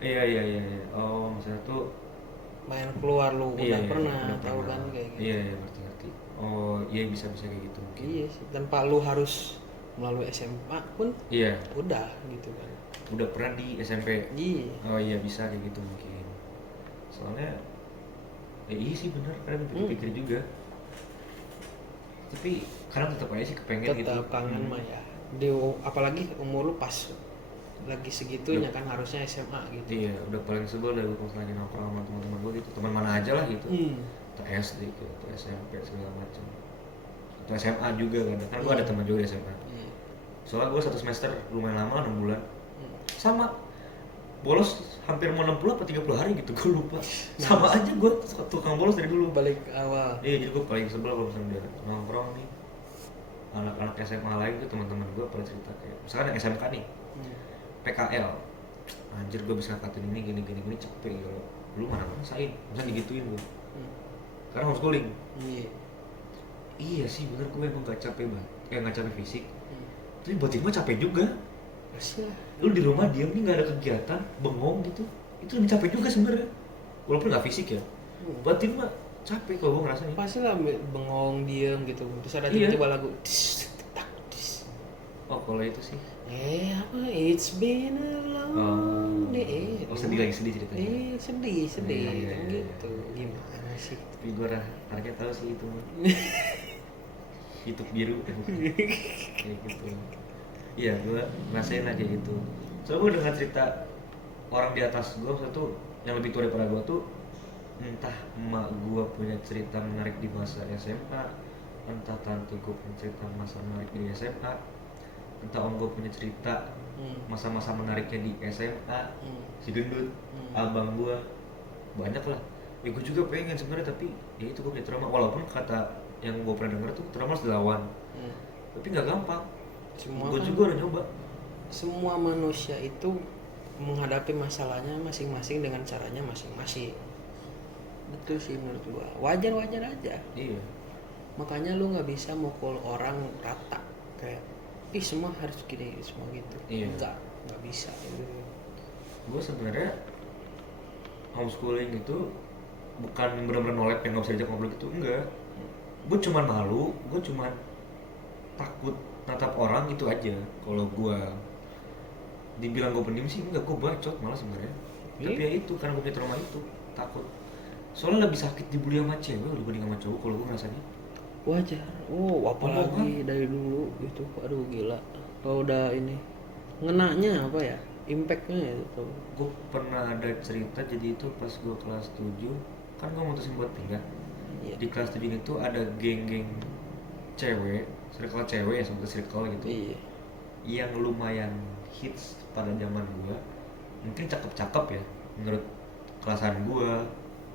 Iya. Oh, maksudnya tuh Main keluar lu iya, udah pernah udah tahu pernah. kan kayak gitu. Iya, ngerti. Oh, iya bisa kayak gitu mungkin. Iya sih, tanpa lu harus melalui SMA pun Iya, udah gitu kan. udah pernah di SMP. Iya. Oh iya bisa kayak gitu mungkin. Soalnya iya sih benar, kan pikir juga. Tapi kadang tetap aja sih kepengen gitu. Tetap kangen mah ya. Apalagi umur lu pas lagi segitunya kan, harusnya SMA gitu. Iya, udah paling sebel dari gue pas lagi nongkrong sama teman-teman gue gitu, teman mana aja lah gitu. Atau SD gitu, atau SMP segala macam. Atau SMA juga kan gue ada teman juga di SMA. Iya. Soalnya gue 1 semester lumayan lama, 6 bulan. Sama bolos hampir mau 60 apa 30 hari gitu, gue lupa. Sama aja gue tukang bolos dari dulu. Balik awal. Iya, jadi gue paling sebel kalau misalnya dia nongkrong nih anak-anak SMA lain tuh, teman-teman gue pada cerita kayak misalkan yang SMK nih, PKL, anjir gue bisa ngakatin ini gini cepet gitu. Lu mana ngerasain, misalnya digituin gue. Karena homeschooling. Iya sih bener, gue emang gak capek banget, gak capek fisik, tapi batin gue capek juga. Pastilah. Lu di rumah diam nih, gak ada kegiatan, bengong gitu, itu lebih capek juga sebenarnya. Walaupun gak fisik ya, batin mah capek kalau gue ngerasa nih. Pastilah bengong diem gitu. Terus ada Iya. tiba-tiba lagu dis, tak, dis. Oh kalau itu sih. Apa? It's been a long day. Oh sedih ceritanya. Sedih Iya. gitu. Gimana sih? Tapi gue harusnya tahu sih itu mah. YouTube biru bukan. Kayak gitu. Iya, gue ngerasain aja gitu. Soalnya gue dengar cerita orang di atas gue, satu yang lebih tua daripada gue tuh, entah emak gue punya cerita menarik di masa SMA, entah tante gue punya cerita masa menarik di SMA, entah om gue punya cerita masa-masa menariknya di SMA, si gendut, abang gue, banyak lah. Ya gue juga pengen sebenarnya, tapi ya itu gue punya trauma. Walaupun kata yang gue pernah denger tuh trauma harus dilawan, tapi nggak gampang. Gue Kan, juga udah nyoba. semua manusia itu menghadapi masalahnya masing-masing dengan caranya masing-masing. Betul sih menurut gua. Wajar-wajar aja. Iya. Makanya lu nggak bisa mukul orang rata kayak semua harus gini semua gitu. Iya. Nggak bisa. Gue sebenarnya homeschooling itu bukan benar-benar nolep yang nggak bisa diajak ngobrol gitu, enggak. Gue cuman malu, gue cuman takut natap orang itu aja. Kalau gue dibilang gue pendiam sih enggak, gue bacot malah sebenarnya. Tapi ya itu karena gue punya trauma itu, takut. Soalnya lebih sakit dibully sama cewek dibanding sama cowok kalau gue ngerasanya. Wajar. Apalagi dari dulu gitu. Aduh gila. Kalau udah ini ngenanya apa ya? Impactnya itu. Gue pernah ada cerita, jadi itu pas gue kelas 7 kan gue mutusin buat pindah. Iya. Di kelas 7 itu ada geng-geng cewek, circle cewek ya, sebetulnya circle gitu. Iya. Yang lumayan hits pada zaman gue, mungkin cakep-cakep ya menurut kelasan gue,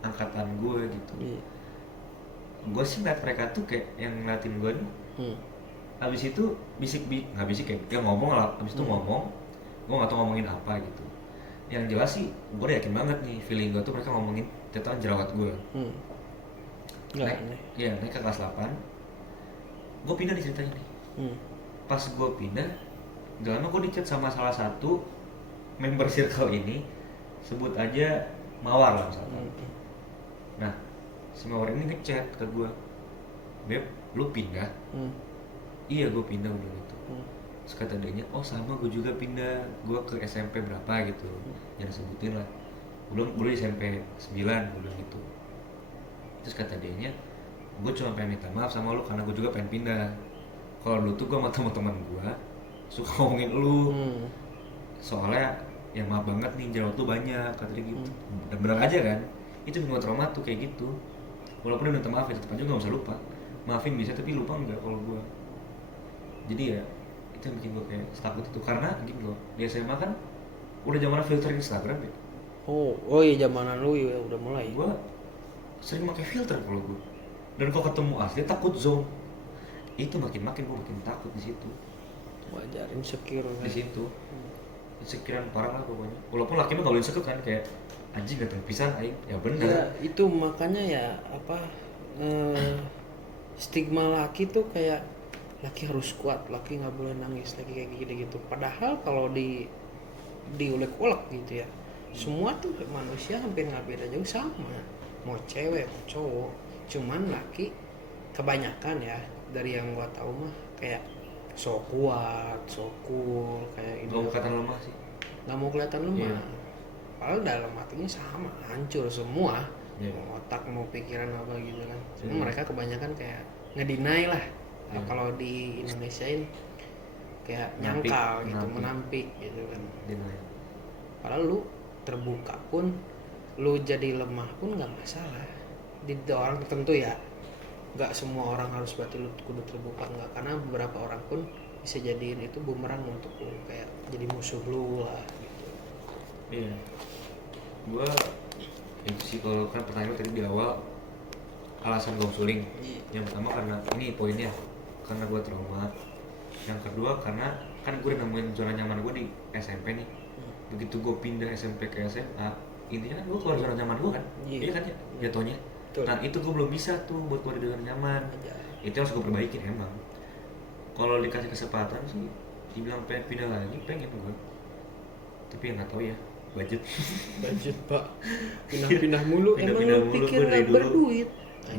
angkatan gue gitu. Iya. Gue sih ngeliat mereka tuh kayak yang ngeliatin gue nih. Abis itu nggak bisik kayak dia ngomong lah, abis itu ngomong, gue nggak tahu ngomongin apa gitu. Yang jelas sih gue udah yakin banget nih, feeling gue tuh mereka ngomongin tentang jerawat gue. Naik ke kelas 8, gue pindah di cerita ini. Pas gue pindah, gak lama gue dicat sama salah satu member circle ini, sebut aja Mawar lah misalkan. Nah, si Mawar ini ngechat ke gue, Beb, lu pindah? iya gue pindah udah gitu. Hmm. Terus kata dia, oh sama gue juga pindah, gue ke SMP berapa gitu, jangan sebutin lah. Gue di SMP 9 gue bilang gitu. Terus kata dia, gue cuma pengen minta maaf sama lu karena gue juga pengen pindah. Kalau dulu tuh gue sama teman-teman gue suka ngomongin lu, soalnya ya maaf banget nih jerawat tuh banyak, kata dia gitu. Dan benar aja kan, itu bikin gue trauma tuh kayak gitu. Walaupun udah minta maaf ya tetap aja gak usah lupa. Maafin bisa tapi lupa enggak kalau gue. Jadi ya itu yang bikin gue kayak takut itu, karena gini loh, di SMA kan udah zaman filter Instagram ya. Oh iya zamanan lu ya udah mulai. Gue sering pakai filter kalau gue, dan kalau ketemu asli takut zoom. Itu makin gue makin takut di situ. Wajar insecure Di kan. situ insecurean parah lah pokoknya. Walaupun laki mah kalau insecure kan kayak anjing ganteng pisan aing, ya bener. Ya itu makanya ya apa stigma laki tuh kayak laki harus kuat, laki nggak boleh nangis, laki kayak gitu. Padahal kalau diulek-ulek gitu ya, semua tuh manusia hampir nggak beda jauh sama, mau cewek mau cowok. Cuman laki kebanyakan ya dari yang gua tahu mah kayak so kuat, so cool, kayak Gak mau kelihatan lemah sih. nggak mau kelihatan lemah. Iya. Padahal dalam hatinya sama, hancur semua. Iya. Mau otak, mau pikiran apa gitu kan. Cuma Hmm. mereka kebanyakan kayak ngedinai lah. Iya. Kalau di Indonesiain kayak Menampik, nyangkal gitu, menampik. menampik gitu kan. Denial. Padahal lu terbuka pun, lu jadi lemah pun nggak masalah. Di orang tertentu ya, nggak semua orang harus berarti lu kudu terbuka, nggak, karena beberapa orang pun bisa jadiin itu bumerang untuk lu, kayak jadi musuh lu lah gitu. Iya. Gua itu sih kalau kan pertanyaan tadi di awal alasan gue suling. Iya. Yang pertama karena ini poinnya, karena gue trauma. Yang kedua karena kan gue udah nemuin zona nyaman gue di SMP nih. Begitu gue pindah SMP ke SMA, intinya kan gue keluar zona nyaman gue kan. Iya. Iya kan ya jatuhnya. Betul. Nah itu gue belum bisa tuh buat keluar dari zona nyaman. Aja. Itu harus gue perbaikin emang. Kalau dikasih kesempatan sih dibilang pengen pindah lagi, pengen gue. Tapi ya nggak tahu ya, budget. Budget pak, pindah-pindah mulu. Pindah-pindah Emang lu mulu, pikir gua dari nggak dulu. berduit?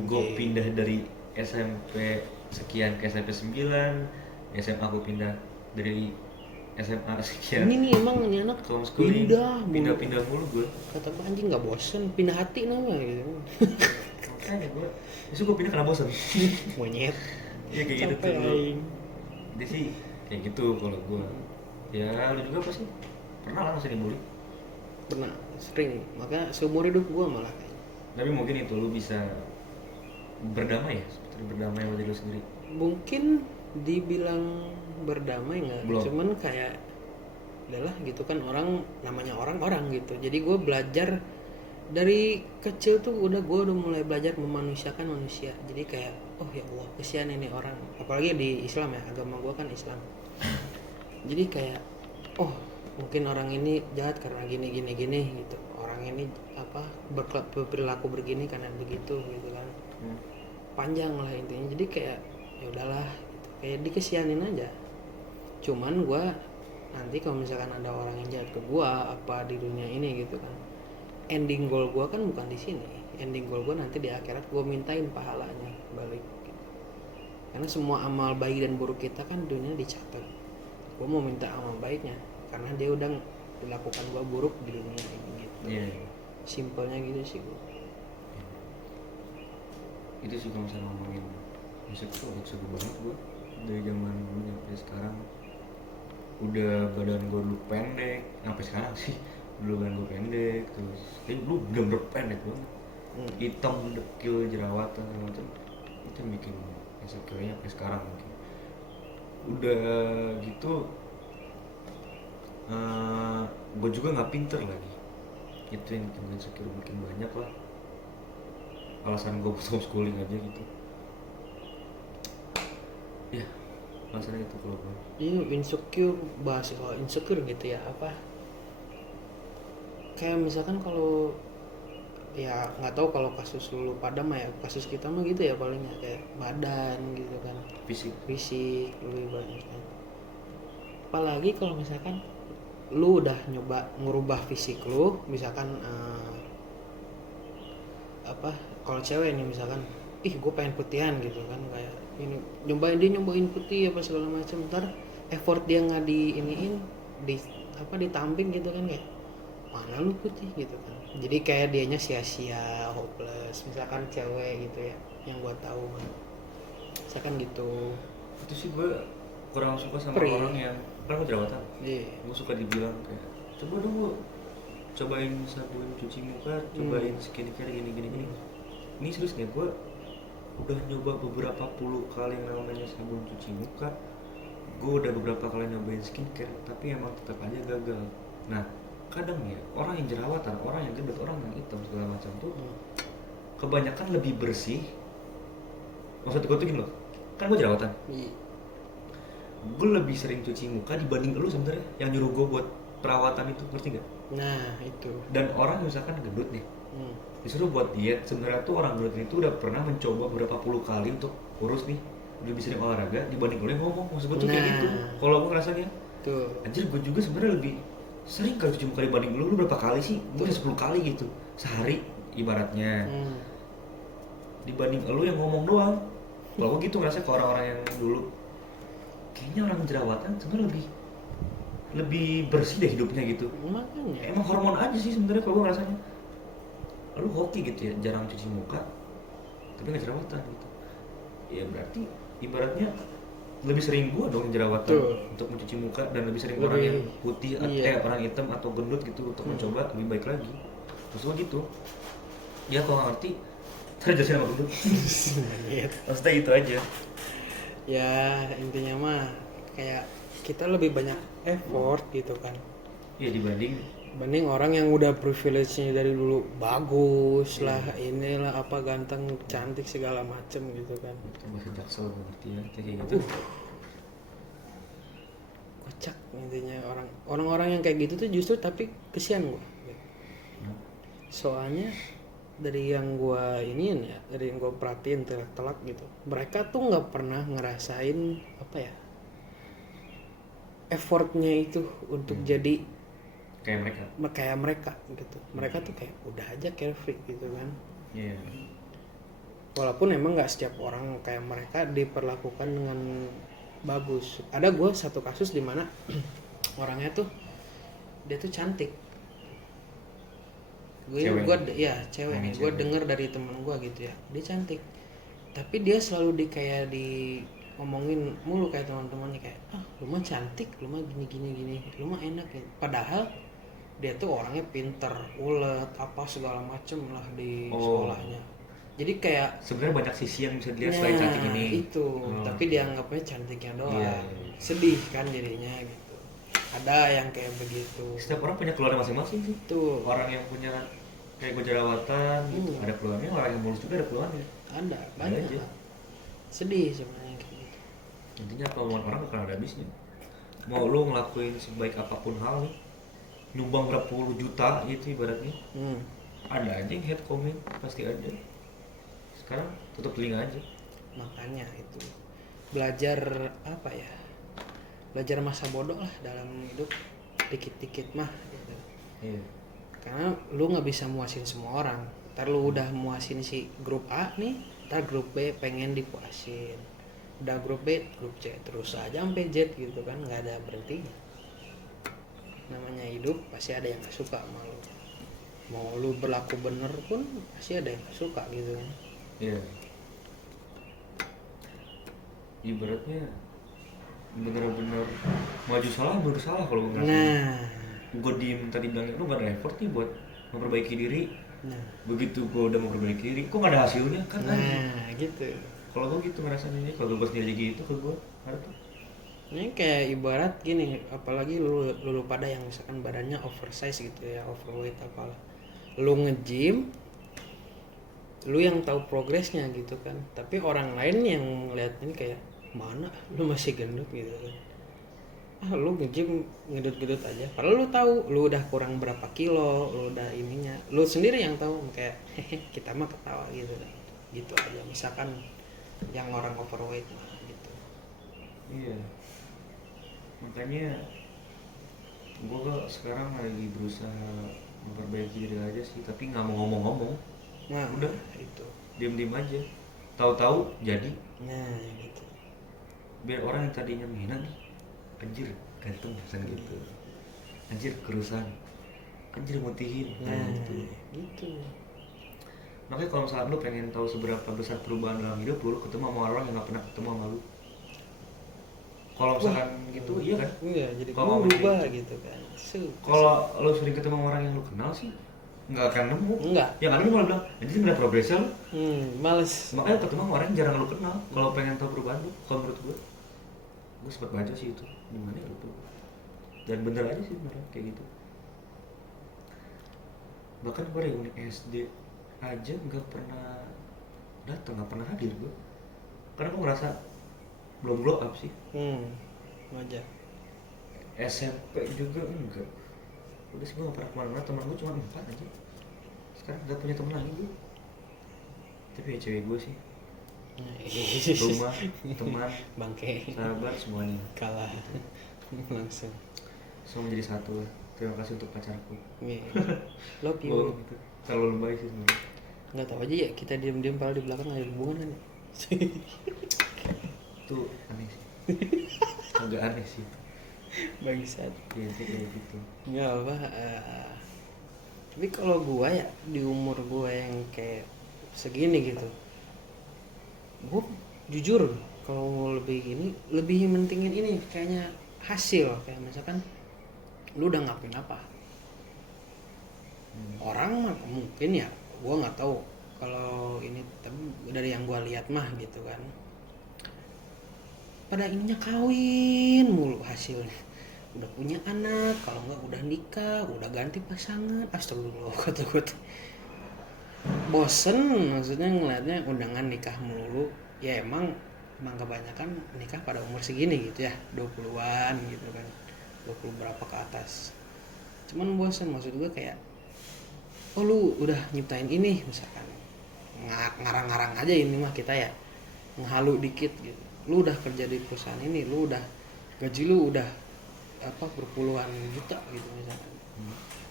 Gue pindah dari SMP sekian ke SMP 9, SMA gue pindah dari SMA sekian Ini nih emang ini anak ke homeschooling. pindah mulu. Pindah-pindah mulu gue. Kata Pak anjing nggak bosen, pindah hati nama gitu. Makanya gue justru gue pindah karena bosan. Monyet. Iya kayak gitu Capek tuh. aing. Dia sih kayak gitu kalau gue. Ya lu juga pasti pernah lah masih dibully. Pernah, sering. Maka seumur hidup gua malah kayaknya. Tapi mungkin itu lu bisa berdamai ya, seperti berdamai sama diri lu sendiri. Mungkin dibilang berdamai nggak, Belum. cuman kayak adalah gitu kan, orang namanya orang gitu. Jadi gue belajar dari kecil tuh gue udah mulai belajar memanusiakan manusia. Jadi kayak oh ya Allah kesian ini orang, apalagi di Islam ya, agama gue kan Islam. Jadi kayak oh mungkin orang ini jahat karena gini gitu, orang ini apa berperilaku begini karena begitu gitu kan. Panjang lah intinya. Jadi kayak ya udahlah gitu. Kayak dikesianin aja. Cuman gue nanti kalau misalkan ada orang yang jahat ke gue apa di dunia ini gitu kan, ending goal gue kan bukan di sini. Ending goal gue nanti di akhirat gue mintain pahalanya balik gitu. Karena semua amal baik dan buruk kita kan dunia dicatat. Gue mau minta amal baiknya karena dia udah dilakukan gue buruk di dunia ini gitu. Iya. Simpelnya gitu sih gue. Itu sih kalau misalnya ngomongin musik tuh agak seru banget gue. Dari zaman dulu sampai sekarang udah badan gue dulu pendek, sampai sekarang sih dulu badan gue pendek, terus dulu bener-bener pendek banget, hitam, dekil, jerawatan segala macam. Itu yang bikin insecure-nya sampai sekarang mungkin. Udah gitu gue juga nggak pinter lagi. Itu yang bikin gue insecure makin banyak lah. Alasan gue buat homeschooling aja gitu. Ya, alasannya itu kalau gue. Ini insecure, bahas soal insecure gitu ya, apa kayak misalkan kalau ya nggak tahu kalau kasus lu pada mah ya, kasus kita mah gitu ya palingnya kayak badan gitu kan, fisik lebih banyak kan. Apalagi kalau misalkan lu udah nyoba ngubah fisik lu, misalkan apa kalau cewek nih misalkan ih gue pengen putihan gitu kan, kayak ini nyobain putih apa segala macam, ntar effort dia nggak di iniin di apa ditamping gitu kan, kayak mana lu putih gitu kan, jadi kayak dianya sia-sia, hopeless misalkan cewek gitu ya yang gue tahu kan, misalkan gitu. Itu sih gue kurang suka sama Perih. orang yang kan gue jerawatan. Iya. Gue suka dibilang kayak coba dulu cobain sabun cuci muka, cobain skincare gini gini gini. Ini serius nih, gue udah nyoba beberapa puluh kali yang namanya sabun cuci muka, gue udah beberapa kali nyobain skincare, tapi emang tetap aja gagal. Nah kadang ya orang yang jerawatan, orang yang gendut, orang yang hitam segala macam tuh kebanyakan lebih bersih. Maksud gue tuh gini loh, kan gue jerawatan, Iya. gue lebih sering cuci muka dibanding lu sebenarnya yang nyuruh gue buat perawatan itu, ngerti gak? Nah itu. Dan orang misalkan gendut nih, Hmm. disuruh buat diet, sebenarnya tuh orang gendut itu udah pernah mencoba beberapa puluh kali untuk kurus nih, lebih sering olahraga dibanding lu yang ngomong. Maksud gue tuh kayak gitu. Nah. Kalau gue ngerasanya, Tuh. anjir gue juga sebenarnya lebih sering kali cuci muka dibanding lu berapa kali sih? Gue udah 10 kali gitu sehari ibaratnya, dibanding lu yang ngomong doang. Kalau gue gitu ngerasa ke orang-orang yang dulu, kayaknya orang jerawatan sebenarnya lebih bersih deh hidupnya gitu. Makanya. Emang hormon aja sih sebenarnya kalau gue ngerasanya. Lu hoki gitu ya, jarang cuci muka tapi nggak jerawatan gitu, ya berarti ibaratnya lebih sering gua dong yang jerawatan Tuh. untuk mencuci muka, dan lebih sering Lebih- orang yang putih iya. orang hitam atau gendut gitu untuk mencoba lebih baik lagi. Maksud gua gitu ya, kalau nggak ngerti terjelasin sama gendut. Iya. Maksudnya itu aja. Ya intinya mah kayak kita lebih banyak effort gitu kan, Ya dibanding banding orang yang udah privilege-nya dari dulu bagus lah, inilah apa ganteng cantik segala macem gitu kan. bahasa jaksel gua ngerti ya kayak gitu. Kocak intinya orang-orang yang kayak gitu tuh justru, tapi kesian gua. Soalnya dari yang gua iniin ya, dari yang gua perhatiin telak gitu, mereka tuh nggak pernah ngerasain apa ya, effortnya itu untuk jadi Kayak mereka. gitu. Mereka tuh kayak udah aja carefree gitu kan. Iya. Walaupun emang nggak setiap orang kayak mereka diperlakukan dengan bagus. Ada gue satu kasus di mana orangnya tuh dia tuh cantik. Cewek. Cewek nih. Ngomongin Gue cewek. denger dari temen gue gitu ya, dia cantik. Tapi dia selalu kayak di ngomongin mulu kayak teman-temannya, kayak lu mah cantik, lu mah gini, lu mah enak ya. Padahal dia tuh orangnya pinter, ulet, apa segala macem lah di sekolahnya. Jadi kayak Sebenarnya banyak sisi yang bisa dilihat selain cantik ini. itu, tapi dianggapnya cantiknya doang. Iya. Sedih kan jadinya gitu. Ada yang kayak begitu. Setiap orang punya keluarnya masing-masing sih. Tuh, Orang yang punya kayak gue jerawatan gitu ada keluarnya, orang yang mulus juga ada keluarnya. ada banyak. aja. Sedih sebenarnya kayak gitu. Intinya kemauan orang bukan ada habisnya. Mau lu ngelakuin sebaik apapun hal nih, nyumbang berapa puluh juta gitu ibaratnya, ada aja yang hate comment, pasti aja. Sekarang tutup telinga aja. Makanya itu belajar apa ya, belajar masa bodoh lah dalam hidup, dikit-dikit mah gitu. Iya. Karena lu nggak bisa muasin semua orang. Ntar lu udah muasin si grup A nih, ntar grup B pengen dipuasin, udah grup B, grup C, terus aja sampai Z gitu kan, nggak ada berhentinya. Namanya hidup pasti ada yang nggak suka sama lu. Mau lu berlaku bener pun pasti ada yang nggak suka gitu kan. Iya. Ibaratnya bener-bener maju salah baru salah kalau gue ngerasa. Nah, Gue diem tadi bilangnya lu gak ada effort nih buat memperbaiki diri. nah, Begitu gue udah memperbaiki diri, kok gak ada hasilnya kan? nah gitu. Kalau gue gitu ngerasanya, kalau gue sendiri gitu ke gue ada tuh. Ini kayak ibarat gini, apalagi lu pada yang misalkan badannya oversize gitu ya, overweight apalah. Lu nge-gym, lu yang tahu progresnya gitu kan. Tapi orang lain yang ngeliatin kayak mana lu masih gendut gitu kan. Lu nge-gym ngedut-gedut aja. Padahal lu tahu lu udah kurang berapa kilo, lu udah ininya. Lu sendiri yang tahu, kayak hehe kita mah ketawa gitu kan. Gitu aja misalkan yang orang overweight mah gitu. Iya. Makanya gue sekarang lagi berusaha memperbaiki diri aja sih, tapi nggak mau ngomong-ngomong. Nah, Udah. itu. Diem-diem aja. tahu-tahu jadi. Nah gitu. Biar orang yang tadinya menghina nih, anjir ganteng misalnya gitu, anjir kerusan, anjir mutihin, Nah gitu. gitu. Makanya kalau misalnya lu pengen tahu seberapa besar perubahan dalam hidup lu ketemu sama orang yang nggak pernah ketemu sama lu. Kalau misalkan gitu, iya kan? Iya, jadi Kalau kamu ngomongin berubah gitu, gitu kan. kalau lu sering ketemu sama orang yang lu kenal sih nggak akan nemu. Enggak. Yang ada lu malah bilang, anjir nggak ada progresnya lu. Males. Makanya ketemu sama orang yang jarang lu kenal. Kalau pengen tahu perubahan lu, kalau menurut gue sempat baca sih itu, gimana ya lupa. Dan bener aja sih bener kayak gitu. Bahkan gue reuni SD aja nggak pernah datang, nggak pernah hadir gue, karena gue ngerasa belum glow up sih. Wajar. SMP juga enggak, udah sih gue gak pernah kemana-mana, teman gue cuma 4 aja. Sekarang gak punya temen lagi gue, tapi ya cewek gue sih, rumah, teman, Bangke. sahabat, semuanya Kalah. Langsung. semua menjadi satu. Terima kasih untuk pacarku. Yeah. Love you. Oh, gitu. Terlalu lebay sih sebenarnya. Nggak tahu aja ya, kita diam-diam padahal di belakang ada hubungan kan. Itu aneh sih. Agak aneh sih. Bangsat. Iya sih kayak gitu. Nggak apa. Tapi kalau gua ya di umur gua yang kayak segini gitu, gua jujur kalau mau lebih gini lebih mentingin ini kayaknya hasil. Kayak misalkan lu udah ngapain apa. Orang mah mungkin ya, gua nggak tahu kalau ini, tapi dari yang gua lihat mah gitu kan, pada ininya kawin mulu hasilnya, udah punya anak, kalau nggak udah nikah, udah ganti pasangan. Astagfirullah, kata gue tuh bosen, maksudnya ngeliatnya undangan nikah mulu. Ya emang kebanyakan nikah pada umur segini gitu ya, 20-an gitu kan, 20 berapa ke atas. Cuman bosen, maksud gue kayak, oh lu udah nyiptain ini misalkan, ngarang-ngarang aja ini mah kita ya, ngehalu dikit gitu, lu udah kerja di perusahaan ini, lu udah gaji lu udah apa berpuluhan juta gitu misalkan.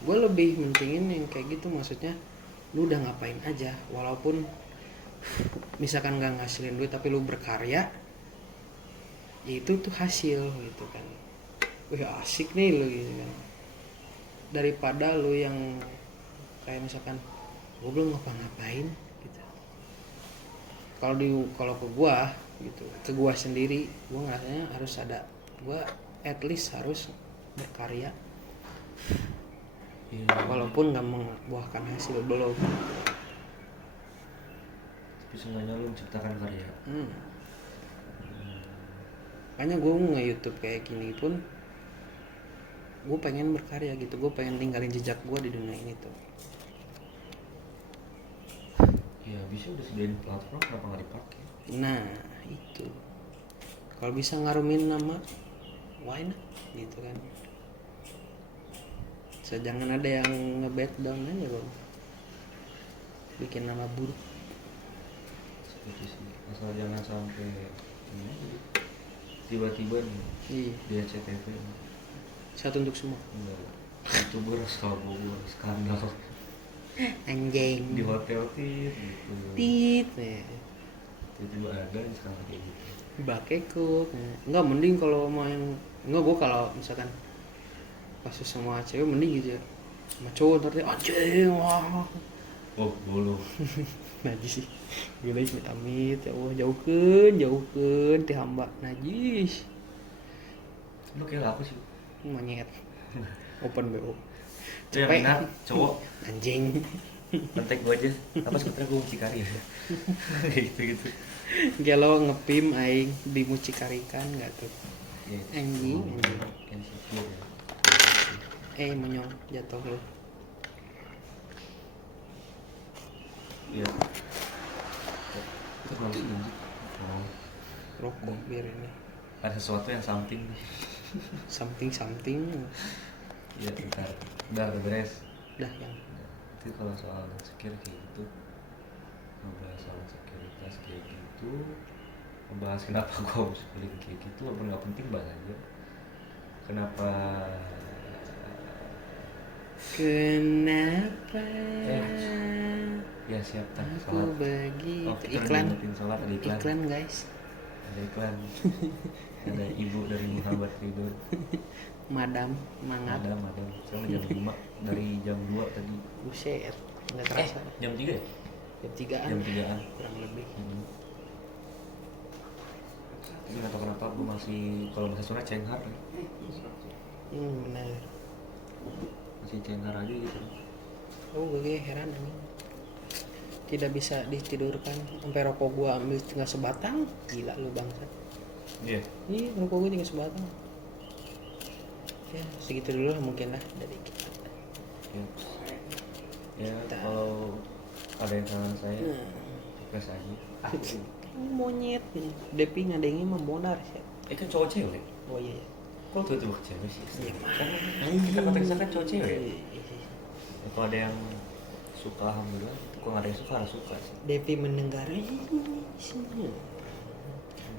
Gue lebih mentingin yang kayak gitu, maksudnya lu udah ngapain aja, walaupun misalkan gak ngasilin duit tapi lu berkarya, ya itu tuh hasil gitu kan. Wih asik nih lu gitu kan, daripada lu yang kayak misalkan gue belum ngapa-ngapain gitu. Kalau ke gua gitu, ke gua sendiri, gua ngerasanya harus ada, gua at least harus berkarya, walaupun nggak membuahkan hasil belum. Tapi seenggaknya lu menciptakan karya. Makanya gue nge-YouTube kayak gini pun gue pengen berkarya gitu, gue pengen tinggalin jejak gue di dunia ini tuh. Ya bisa udah sediain platform, kenapa nggak dipakai? Nah itu, kalau bisa ngarumin nama, why not gitu kan. So, jangan ada yang nge-back down aja bang, bikin nama buruk. Seperti sih, asal jangan sampai ini gitu. Tiba-tiba nih Iya, di SCTV satu untuk semua. enggak, youtuber asal Bogor skandal Anjing di hotel gitu. tit nih, Tiba-tiba ada sekarang kayak gitu. bakeko. Enggak, mending kalau main, enggak, gue kalau misalkan kasus sama cewek mending gitu ya, sama cowok ntar dia anjing wah. Oh bolu. Najis sih, guys, amit ya Allah, jauhkeun ti hamba najis. Lu kayak apa sih? Monyet open BO Itu yang minat cowok anjing. kontak gue aja, apa sebetulnya gue mucikari ya. Gitu. Gelo ngepim aing di mucikarikan enggak tuh. Ya, Anjing. yang secure ya. Monyong jatuh lu. Iya. Terus masih lanjut. Oh, Rokok biar ini ada sesuatu yang something. something. Iya, bentar. Udah beres. Dah yang Itu kalau soal insecure kayak gitu, ngebahas soal sekuritas kayak gitu, ngebahas kenapa gue harus pilih kayak gitu, walaupun nggak penting bahas aja. Kenapa kenapa Ya siap tak Aku sholat. begitu. Oh, kita Iklan. ngingetin sholat, ada iklan. Iklan guys. Ada iklan. Ada ibu dari Muhammad Ridho. Madam, mangap. Ada. Sekarang jam 5 dari jam 2 tadi. Buset, nggak terasa. Jam 3 ya? Jam 3-an. Jam 3-an. Kurang lebih. Tapi nggak tahu kenapa gue masih, kalau bahasa Sunda cenghar ya. Benar. Masih cenghar aja gitu. Oh, gue heran ini. Tidak bisa ditidurkan. Sampai rokok gua ambil setengah sebatang. Gila lu bangsat. Iya. Iya, rokok gua tinggal sebatang. Ya, segitu dulu lah mungkin lah dari kita. Ya, kalau ada yang salah saya, request aja. Monyet nih. Depi ngadengin mah bonar sih. Kan cowok cewek. Oh iya. Kok tuh ke cewek sih? Iya mah. Kan kita konteksnya kan cowok cewek. Ya, kalau ada yang suka alhamdulillah, kalau nggak ada yang suka harus suka sih. Devi mendengar ini semua.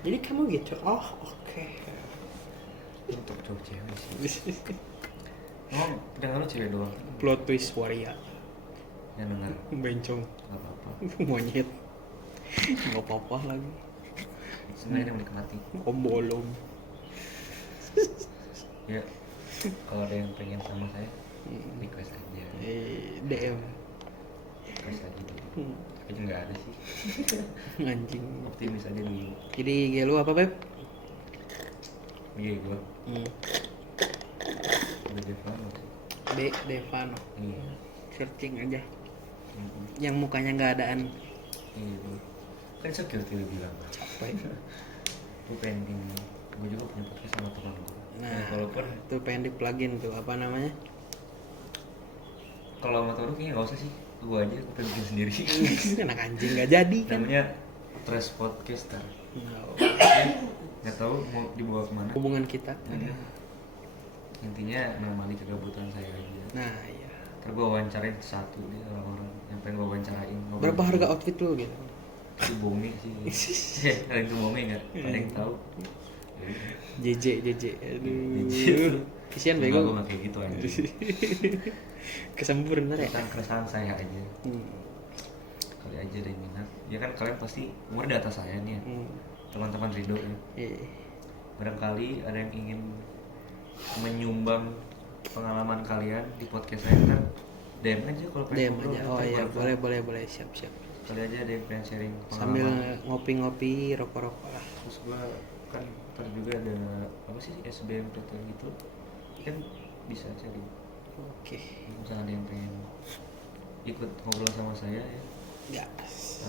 Jadi kamu gitu. Oh, oke. Untuk cowok cewek sih. Oh, pendengar lu cewek doang. Plot twist waria. Yang dengar Bencong. nggak apa-apa. Monyet. Nggak apa-apa lagi. Sebenarnya yang menikmati. Om bolong. Ya, kalau ada yang pengen sama saya, request aja. DM. Request aja dulu. Tapi nggak ada sih. Anjing. Optimis aja dulu. Jadi IG lu apa, Beb? Iya gue. Udah Devano sih. Devano. Iya. Searching aja. Yang mukanya nggak adaan. Iya gue. Kan security lu bilang. Capek. Gue pengen gini. Gue juga punya podcast sama teman gue. Nah, walaupun tuh pengen di plugin tuh apa namanya? kalau sama temen kayaknya nggak usah sih. Gue aja, gue pengen bikin sendiri. Anak anjing nggak jadi kan? Namanya Trash Podcaster. No. Nggak tahu mau dibawa kemana. Hubungan kita. Intinya menemani kegabutan saya aja. Nah, iya. Ntar gue wawancarain satu nih orang-orang yang pengen gue wawancarain. Berapa harga outfit lu gitu? Itu bonge sih. Ada yang bonge nggak? Ada yang tahu? JJ. Aduh. JJ. Kesian Gue bego. nggak kayak gitu aja. Kesembur bener ya? Tentang keresahan saya aja. Kali aja ada yang minat. Ya kan kalian pasti umur di atas saya nih ya. Teman-teman Ridho ya. Iya. Barangkali ada yang ingin menyumbang pengalaman kalian di podcast saya kan DM aja kalau pengen DM ngobrol, aja. Oh ntar iya, gua- boleh siap. Kali aja ada yang pengen sharing Sambil pengalaman. ngopi-ngopi, rokok-rokok lah. Terus gua kan ntar juga ada apa sih SBMPT gitu kan bisa cari. Oke. Misalnya ada yang pengen ikut ngobrol sama saya ya. Gas.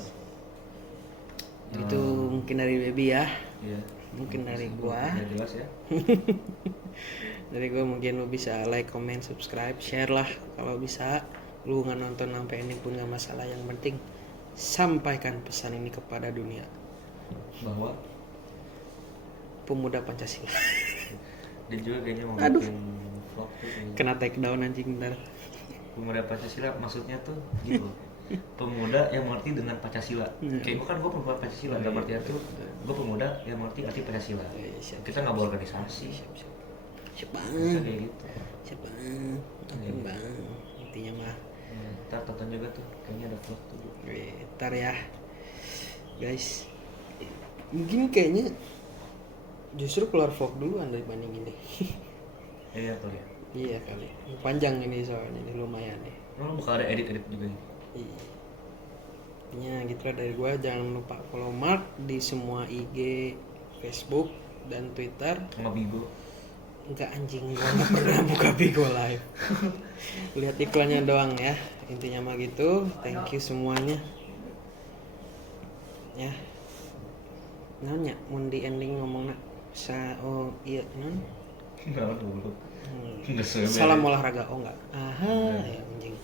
Ntar, Itu mungkin dari Baby ya. ya. Mungkin dari gua. Udah jelas ya. Dari gue mungkin lu bisa like, comment, subscribe, share lah kalau bisa. Lu nggak nonton sampai ini pun nggak masalah. Yang penting sampaikan pesan ini kepada dunia. Bahwa Pemuda Pancasila. dia juga kayaknya mau Aduh. bikin vlog tuh kayaknya. Kena take down anjing ntar. Pemuda Pancasila maksudnya tuh gitu. Pemuda yang mengerti dengan Pancasila. Kayak gue kan gue pemuda Pancasila, dalam artian tuh gue pemuda yang mengerti arti Pancasila. Siap. Kita nggak bawa organisasi. Siap. Bisa Bang. kayak gitu. Siap bang. Ampun bang. Intinya mah. Ntar tonton juga tuh, kayaknya ada vlog tuh. Ntar ya. Guys. Mungkin kayaknya justru keluar vlog duluan dibanding ini. Iya kali ya. Iya kali. Panjang ini soalnya ini lumayan nih. Lo bakal ada edit juga nih. Iya. Intinya gitu lah dari gua. Jangan lupa follow Mark di semua IG, Facebook dan Twitter. Sama Bigo. Enggak anjing, gua nggak pernah buka Bigo Live. Lihat iklannya doang ya. Intinya mah gitu. Thank you semuanya. Ya. Nanya, mau di ending ngomongnya oh iya Enggak dulu. Hmm. Enggak sebenarnya. Salam olahraga, oh enggak. Aha, ya anjing.